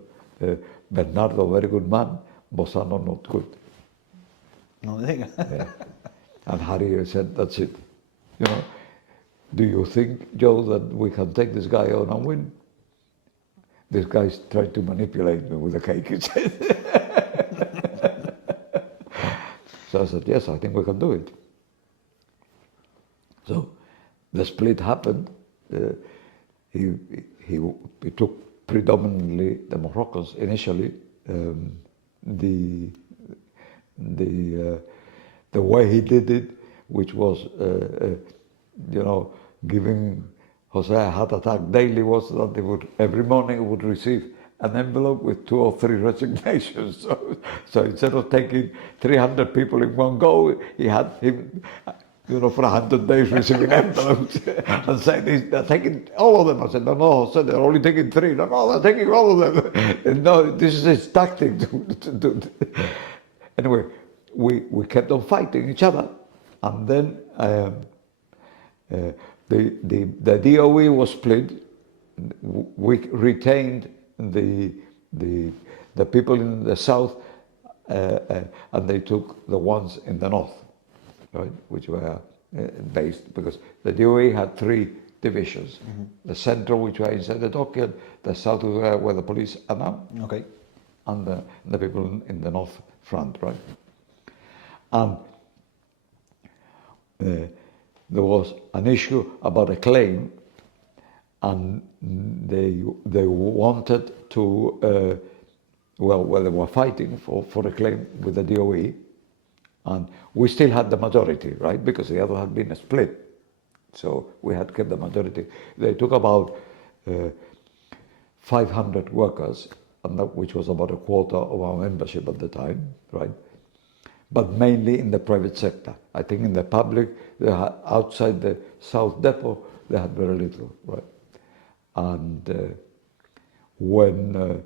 Bernardo, very good man. Bossano, not good. No diga. Yeah. And Harry said, that's it. You know, do you think, Joe, that we can take this guy on and win? This guy's trying to manipulate me with a cake, he said. So I said, yes, I think we can do it. So the split happened. He took predominantly the Moroccans initially. The way he did it, which was, giving Jose a heart attack daily, was that they would every morning he would receive an envelope with 2 or 3 resignations. So instead of taking 300 people in one go, he had him, for 100 days receiving envelopes and saying, they're taking all of them. I said, no, Jose, they're only taking 3. No, they're taking all of them. And no, this is his tactic to do. Anyway, we kept on fighting each other, and then the DOE was split. We retained the people in the south, and they took the ones in the north, right, which were based, because the DOE had 3 divisions: the central, which were inside the dockyard; the south, where the police are now, Okay. and the people in the north front, right. And there was an issue about a claim, and they wanted to, they were fighting for a claim with the DOE, and we still had the majority, right, because the other had been a split, so we had kept the majority. They took about 500 workers, and which was about a quarter of our membership at the time, right, but mainly in the private sector. I think in the public, they had, outside the South Depot, they had very little, right. And when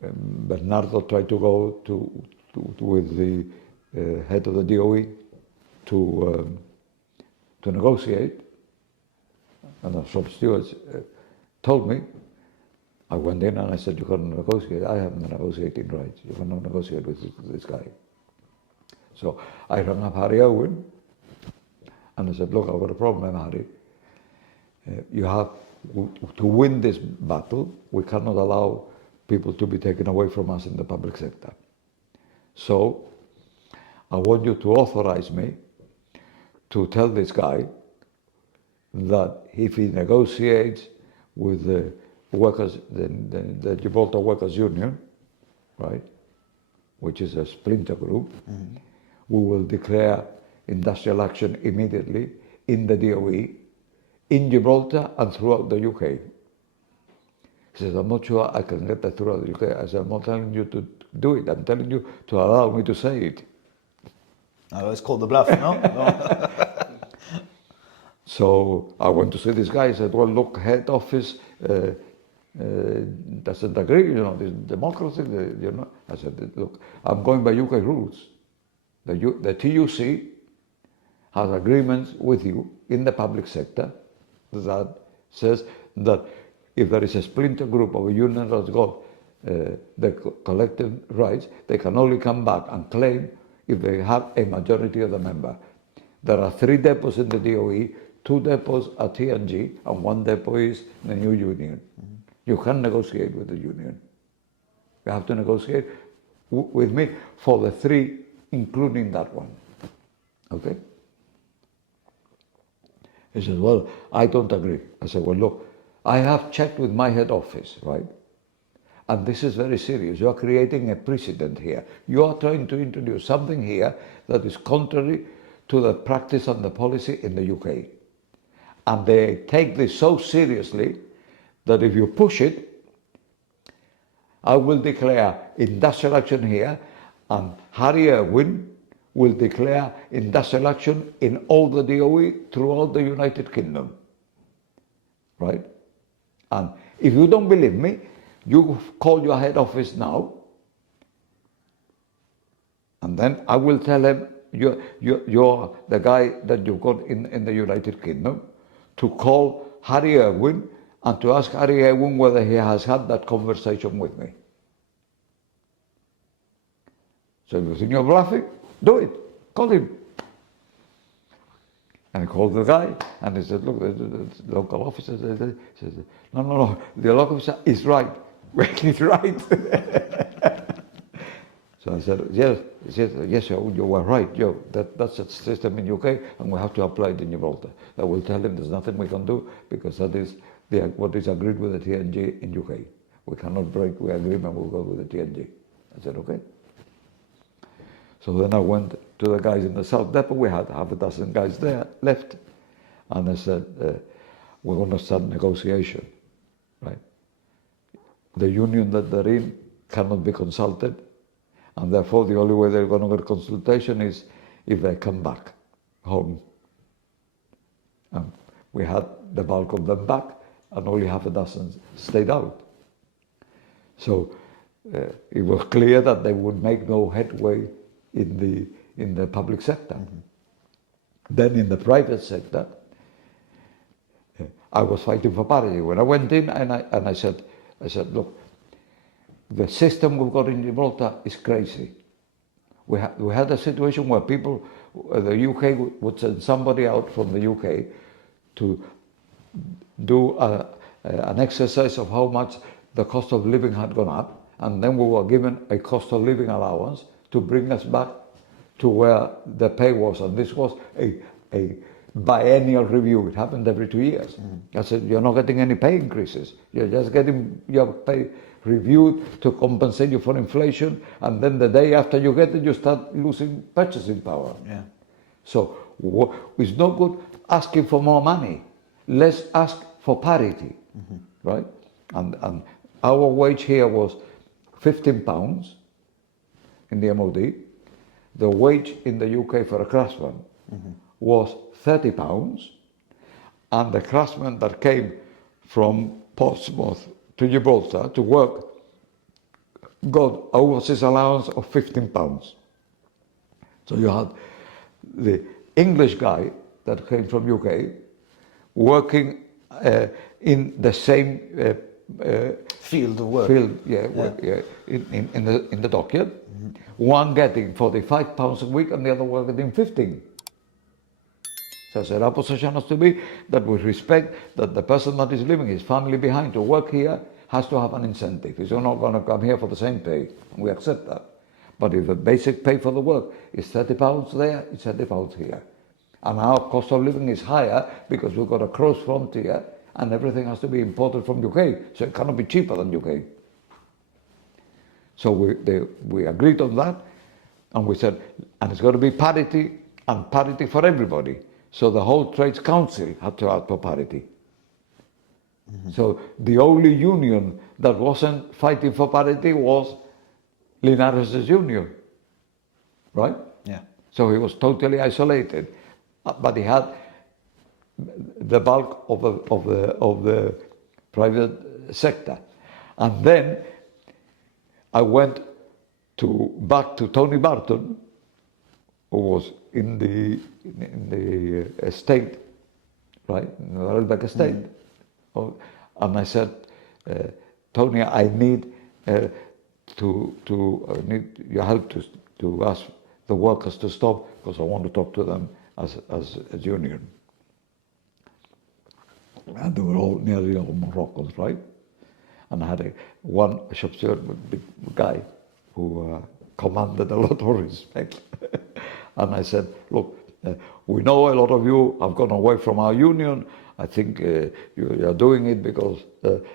Bernardo tried to go with the head of the DOE to negotiate, and some stewards told me, I went in and I said, you can't negotiate. I have the negotiating rights. You cannot negotiate with this guy. So I rang up Harry Owen, and I said, look, I've got a problem, Harry. You have to win this battle. We cannot allow people to be taken away from us in the public sector. So I want you to authorize me to tell this guy that if he negotiates with the workers, the Gibraltar Workers Union, right, which is a splinter group, we will declare industrial action immediately in the DOE, in Gibraltar and throughout the UK. He says, I'm not sure I can get that throughout the UK. I said, I'm not telling you to do it. I'm telling you to allow me to say it. It's called the bluff, no? So I went to see this guy. He said, well, look, head office doesn't agree, this democracy, I said, look, I'm going by UK rules. The TUC has agreements with you in the public sector that says that if there is a splinter group of a union that's got the collective rights, they can only come back and claim if they have a majority of the member. There are 3 depots in the DOE, 2 depots at TNG, and 1 depot is the new union. You can't negotiate with the union. You have to negotiate with me for the 3, including that one. Okay? He says, well, I don't agree. I said, well, look, I have checked with my head office, right? And this is very serious. You are creating a precedent here. You are trying to introduce something here that is contrary to the practice and the policy in the UK. And they take this so seriously that if you push it, I will declare industrial action here, and Harry Irwin will declare industrial action in all the DOE throughout the United Kingdom. Right? And if you don't believe me, you call your head office now, and then I will tell him you're the guy that you've got in the United Kingdom to call Harry Irwin and to ask Harry Irwin whether he has had that conversation with me. So if you think you're bluffing, do it. Call him. And I called the guy, and he said, look, the local officer says, no, the local officer is right. He's right. So I said, yes, Joe, you were right, Joe. That's a system in UK, and we have to apply it in Gibraltar. I will tell him there's nothing we can do because that is what is agreed with the TNG in UK. We cannot break the agreement. We'll go with the TNG. I said, okay. So then I went to the guys in the South Depot. We had half a dozen guys there left, and I said, we're going to start negotiation, right? The union that they're in cannot be consulted, and therefore the only way they're going to get consultation is if they come back home. And we had the bulk of them back, and only half a dozen stayed out. So it was clear that they would make no headway in the public sector. Mm-hmm. Then in the private sector, I was fighting for parity. When I went in and I said, look, the system we've got in Gibraltar is crazy. We had a situation where people, the UK would send somebody out from the UK to do an exercise of how much the cost of living had gone up, and then we were given a cost of living allowance to bring us back to where the pay was, and this was a biennial review. It happened every 2 years. Mm-hmm. I said, you're not getting any pay increases. You're just getting your pay reviewed to compensate you for inflation, and then the day after you get it, you start losing purchasing power. Yeah. So it's no good asking for more money. Let's ask for parity, mm-hmm. right? And our wage here was £15 in the MOD. The wage in the UK for a craftsman mm-hmm. was £30, and the craftsman that came from Portsmouth to Gibraltar to work got a overseas allowance of £15. So you had the English guy that came from UK working in the same field of work. In the dockyard. Mm-hmm. One getting £45 a week and the other one getting 15. So I said, our position has to be that we respect that the person that is leaving his family behind to work here has to have an incentive. He's not going to come here for the same pay. We accept that. But if the basic pay for the work is £30 there, it's £30 here. And our cost of living is higher because we've got a cross frontier and everything has to be imported from UK. So it cannot be cheaper than UK. So we agreed on that, and we said, and it's got to be parity, and parity for everybody. So the whole Trades Council had to ask for parity. Mm-hmm. So the only union that wasn't fighting for parity was Linares' union, right? Yeah. So he was totally isolated, but he had the bulk of the private sector. And then I went back to Tony Barton, who was in the estate, right, in the Relbeck estate. Mm. And I said, Tony, I need need your help to ask the workers to stop because I want to talk to them as a union. And they were all nearly all Moroccans, right? And I had one shop steward, big guy, who commanded a lot of respect. And I said, look, we know a lot of you have gone away from our union. I think you are doing it because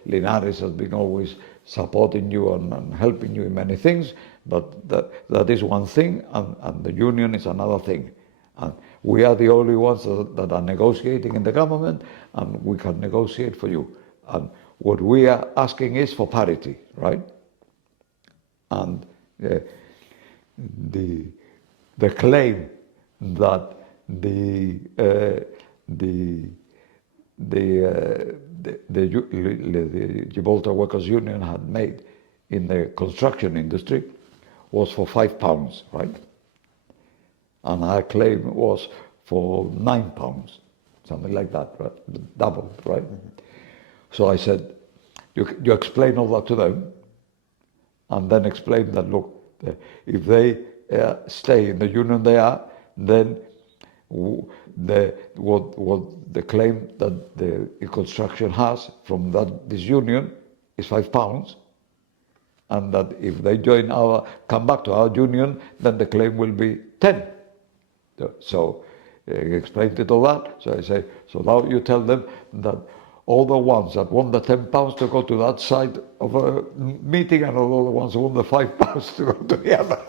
Linares has been always supporting you and helping you in many things, but that is one thing, and the union is another thing. And we are the only ones that are negotiating in the government, and we can negotiate for you. And what we are asking is for parity, right? And the claim that the Gibraltar Workers' Union had made in the construction industry was for £5, right? And our claim was for £9, something like that, right? Doubled, right? Mm-hmm. So I said, you explain all that to them, and then explain that, look, if they stay in the union they are, then what the claim that the construction has from this union is £5, and that if they come back to our union, then the claim will be 10. So he explained it all that. So I say, so now you tell them that all the ones that won the £10 to go to that side of a meeting, and all the ones who won the £5 to go to the other.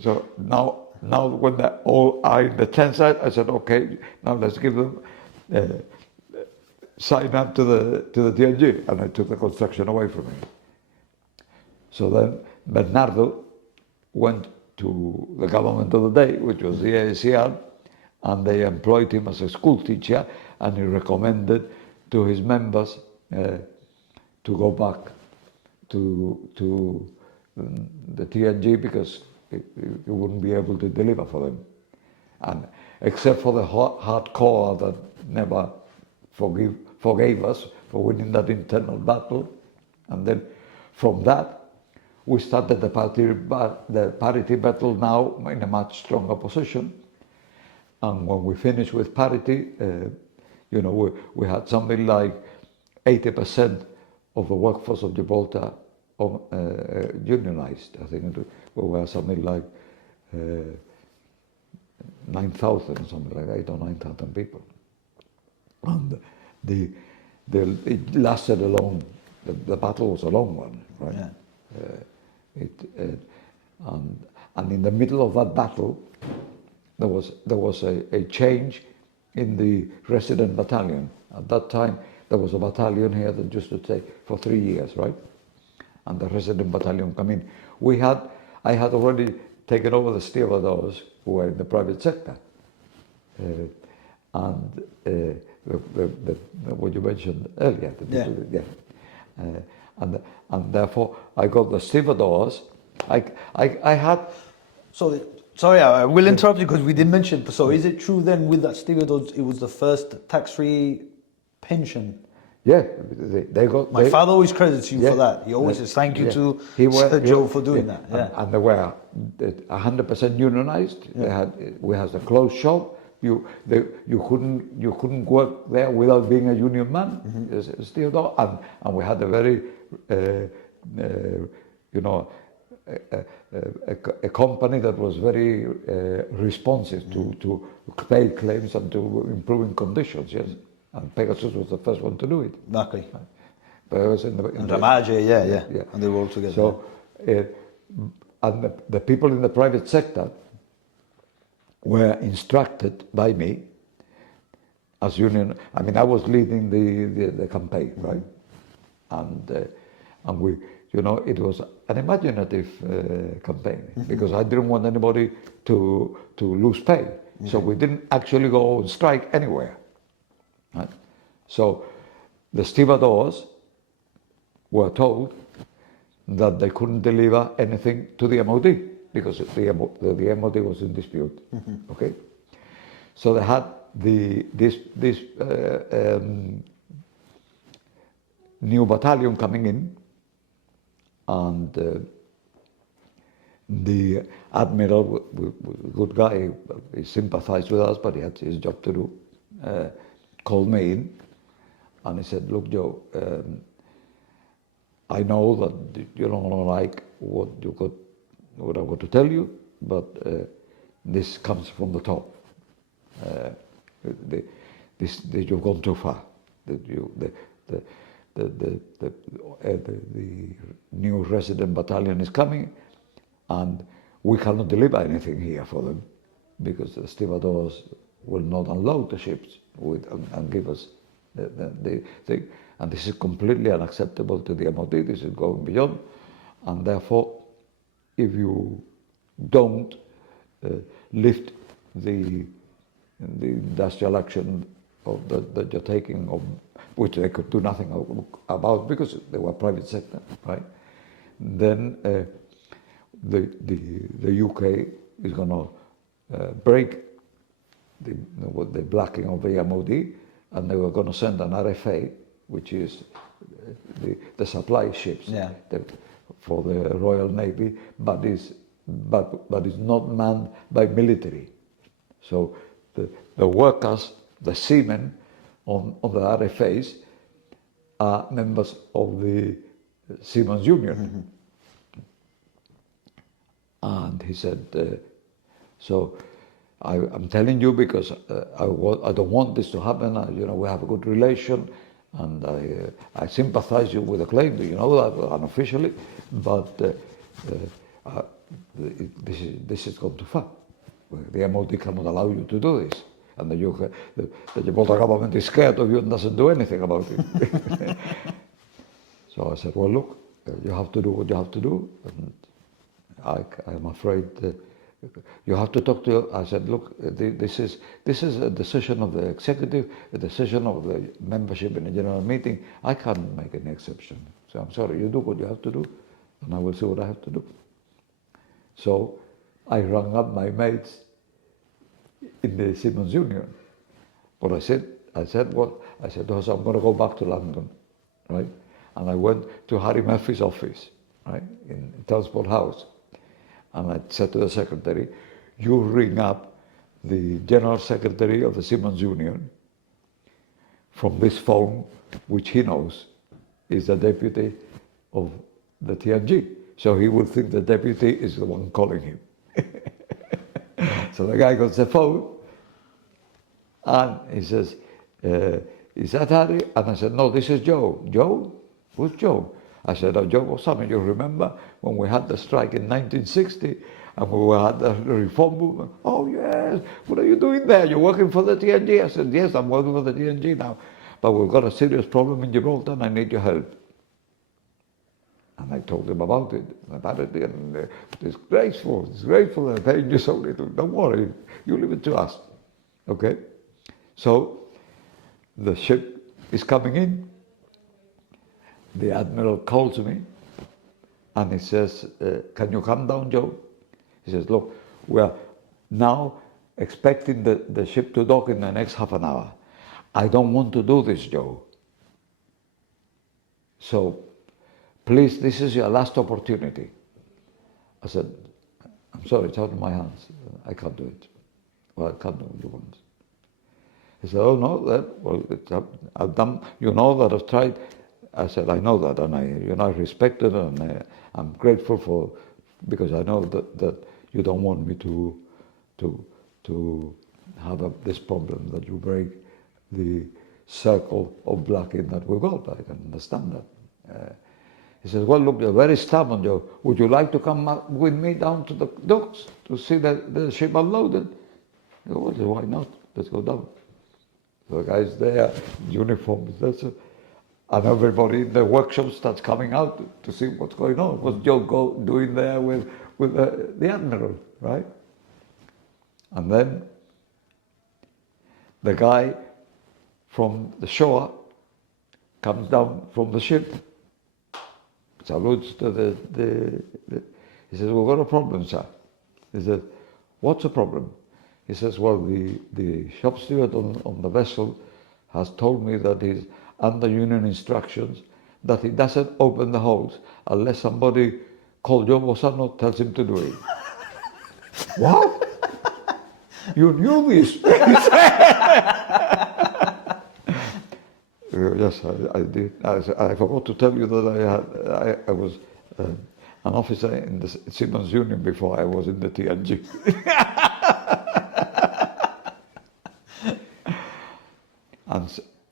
So now when they all are in the 10 side, I said, okay, now let's give them sign up to the TNG, and I took the construction away from him. So then Bernardo went to the government of the day, which was the ASCR, and they employed him as a school teacher, and he recommended to his members to go back to the TNG because he wouldn't be able to deliver for them. And except for the hardcore that never forgave us for winning that internal battle, and then from that we started the parity battle now in a much stronger position. And when we finished with parity, we had something like 80% of the workforce of Gibraltar unionized. I think we were something like 9,000, something like 8 or 9,000 people. And it lasted a long. The battle was a long one, right? Yeah. And in the middle of that battle, there was a change in the resident battalion. At that time, there was a battalion here that used to stay for 3 years, right? And the resident battalion come in. I had already taken over the stevedores who were in the private sector, and what you mentioned earlier. And therefore I got the stevedores. I had. So, sorry, I will interrupt you because we didn't mention. So, is it true then with that stevedores, it was the first tax-free pension? Yeah, they got. My father always credits you for that. He always says thank you to Sir Joe for doing that. Yeah. And they were 100% unionized. Yeah. We had a closed shop. You couldn't work there without being a union man. Mm-hmm. Still, and we had a very a company that was very responsive to pay claims and to improving conditions. Yes, and Pegasus was the first one to do it. Exactly. But it was in Ramage, yeah, and they were all together. So, and the people in the private sector were instructed by me as union. I mean, I was leading the campaign, right? And we, it was an imaginative campaign because I didn't want anybody to lose pay. So we didn't actually go on strike anywhere. Right? So the stevedores were told that they couldn't deliver anything to the MOD because the MOD was in dispute. Okay, so they had this new battalion coming in, and the admiral, good guy, he sympathized with us, but he had his job to do. Called me in, and he said, "Look, Joe, I know that you don't like what I'm going to tell you, but this comes from the top. You've gone too far. The new resident battalion is coming, and we cannot deliver anything here for them because the stevedores will not unload the ships and give us the thing. And this is completely unacceptable to the MOD. This is going beyond, and therefore, if you don't lift the industrial action that you're taking, which they could do nothing about because they were private sector, right? Then the UK is going to break the blacking of the MOD, and they were going to send an RFA, which is the supply ships for the Royal Navy, but is not manned by military. So the workers, the seamen on the RFAs, are members of the Seamen's Union. And he said, so I'm telling you because I don't want this to happen. We have a good relation, and I sympathize you with the claim. You know that unofficially, but this is gone too far. The MOD cannot allow you to do this, and the Gibraltar government is scared of you and doesn't do anything about it. So I said, well, look, you have to do what you have to do, and I'm afraid you have to talk to. I said, look, this is a decision of the executive, a decision of the membership in a general meeting. I can't make any exception. So I'm sorry. You do what you have to do, and I will see what I have to do. So I rang up my mates in the Seamen's Union. But I said, well, I'm going to go back to London, right? And I went to Harry Murphy's office, right, in Transport House. And I said to the secretary, you ring up the general secretary of the Seamen's Union from this phone, which he knows is the deputy of the TNG. So he will think the deputy is the one calling him. So the guy got the phone, and he says, is that Harry? And I said, no, this is Joe. Joe? Who's Joe? I said, Joe Bossano, you remember when we had the strike in 1960 and we had the reform movement? Oh, yes. What are you doing there? You're working for the TNG? I said, yes, I'm working for the TNG now. But we've got a serious problem in Gibraltar and I need your help. And I told him about it, and it's disgraceful, they're paying you so little. Don't worry, you leave it to us. Okay? So the ship is coming in. The admiral calls me and he says, can you come down, Joe? He says, look, we are now expecting the ship to dock in the next half an hour. I don't want to do this, Joe. So please, this is your last opportunity. I said, I'm sorry, it's out of my hands. I can't do it. Well, I can't do what you want. He said, oh no, I've done, you know that I've tried. I said, I know that, and I respect it, and I'm grateful because I know that you don't want me to have this problem, that you break the circle of blacking that we've got. I can understand that. He says, well, look, you're very stubborn, Joe. Would you like to come with me down to the docks to see the ship unloaded? I go, well, why not? Let's go down. The guys there, uniforms, and everybody in the workshop starts coming out to see what's going on. What's Joe doing there with the admiral, right? And then the guy from the shore comes down from the ship, salutes to he says, we've got a problem, sir. He says, what's the problem? He says, well, the shop steward on the vessel has told me that he's under union instructions that he doesn't open the holds unless somebody called Joe Bossano tells him to do it. What? You knew this? Yes, I did. I forgot to tell you that I was an officer in the Seamen's Union before I was in the TNG.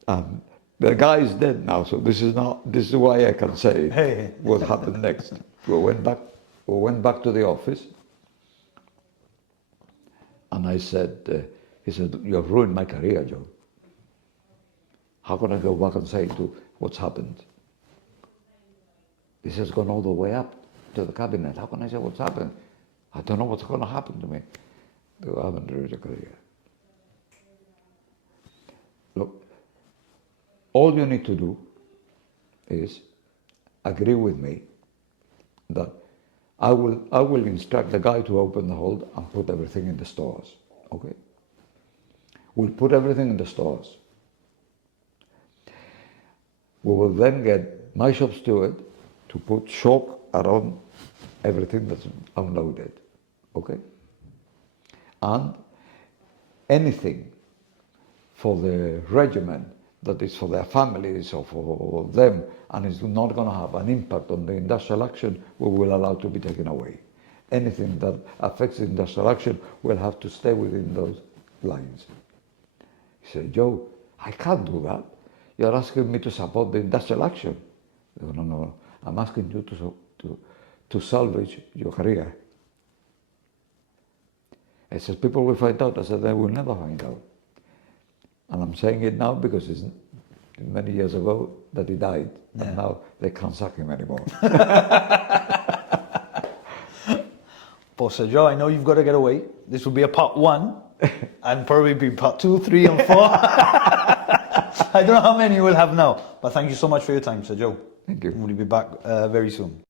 and the guy is dead now, so this is why I can say what happened next. We went back to the office, and I said, he said, you have ruined my career, Joe. How can I go back and say to what's happened? This has gone all the way up to the cabinet. How can I say what's happened? I don't know what's going to happen to me. I haven't ruined your career. Look, all you need to do is agree with me that I will instruct the guy to open the hold and put everything in the stores. Okay? We'll put everything in the stores. We will then get my shop steward to put chalk around everything that's unloaded. Okay? And anything for the regiment that is for their families or for them, and it's not going to have an impact on the industrial action, we will allow to be taken away. Anything that affects industrial action will have to stay within those lines. He said, Joe, I can't do that. You're asking me to support the industrial action. I go, no, I'm asking you to salvage your career. I said, people will find out. I said, they will never find out. And I'm saying it now because it's many years ago that he died, and now they can't sack him anymore. But Sir Joe, I know you've got to get away. This will be a part 1, and probably be part 2, 3, and 4. I don't know how many we'll have now, but thank you so much for your time, Sir Joe. Thank you. We'll be back very soon.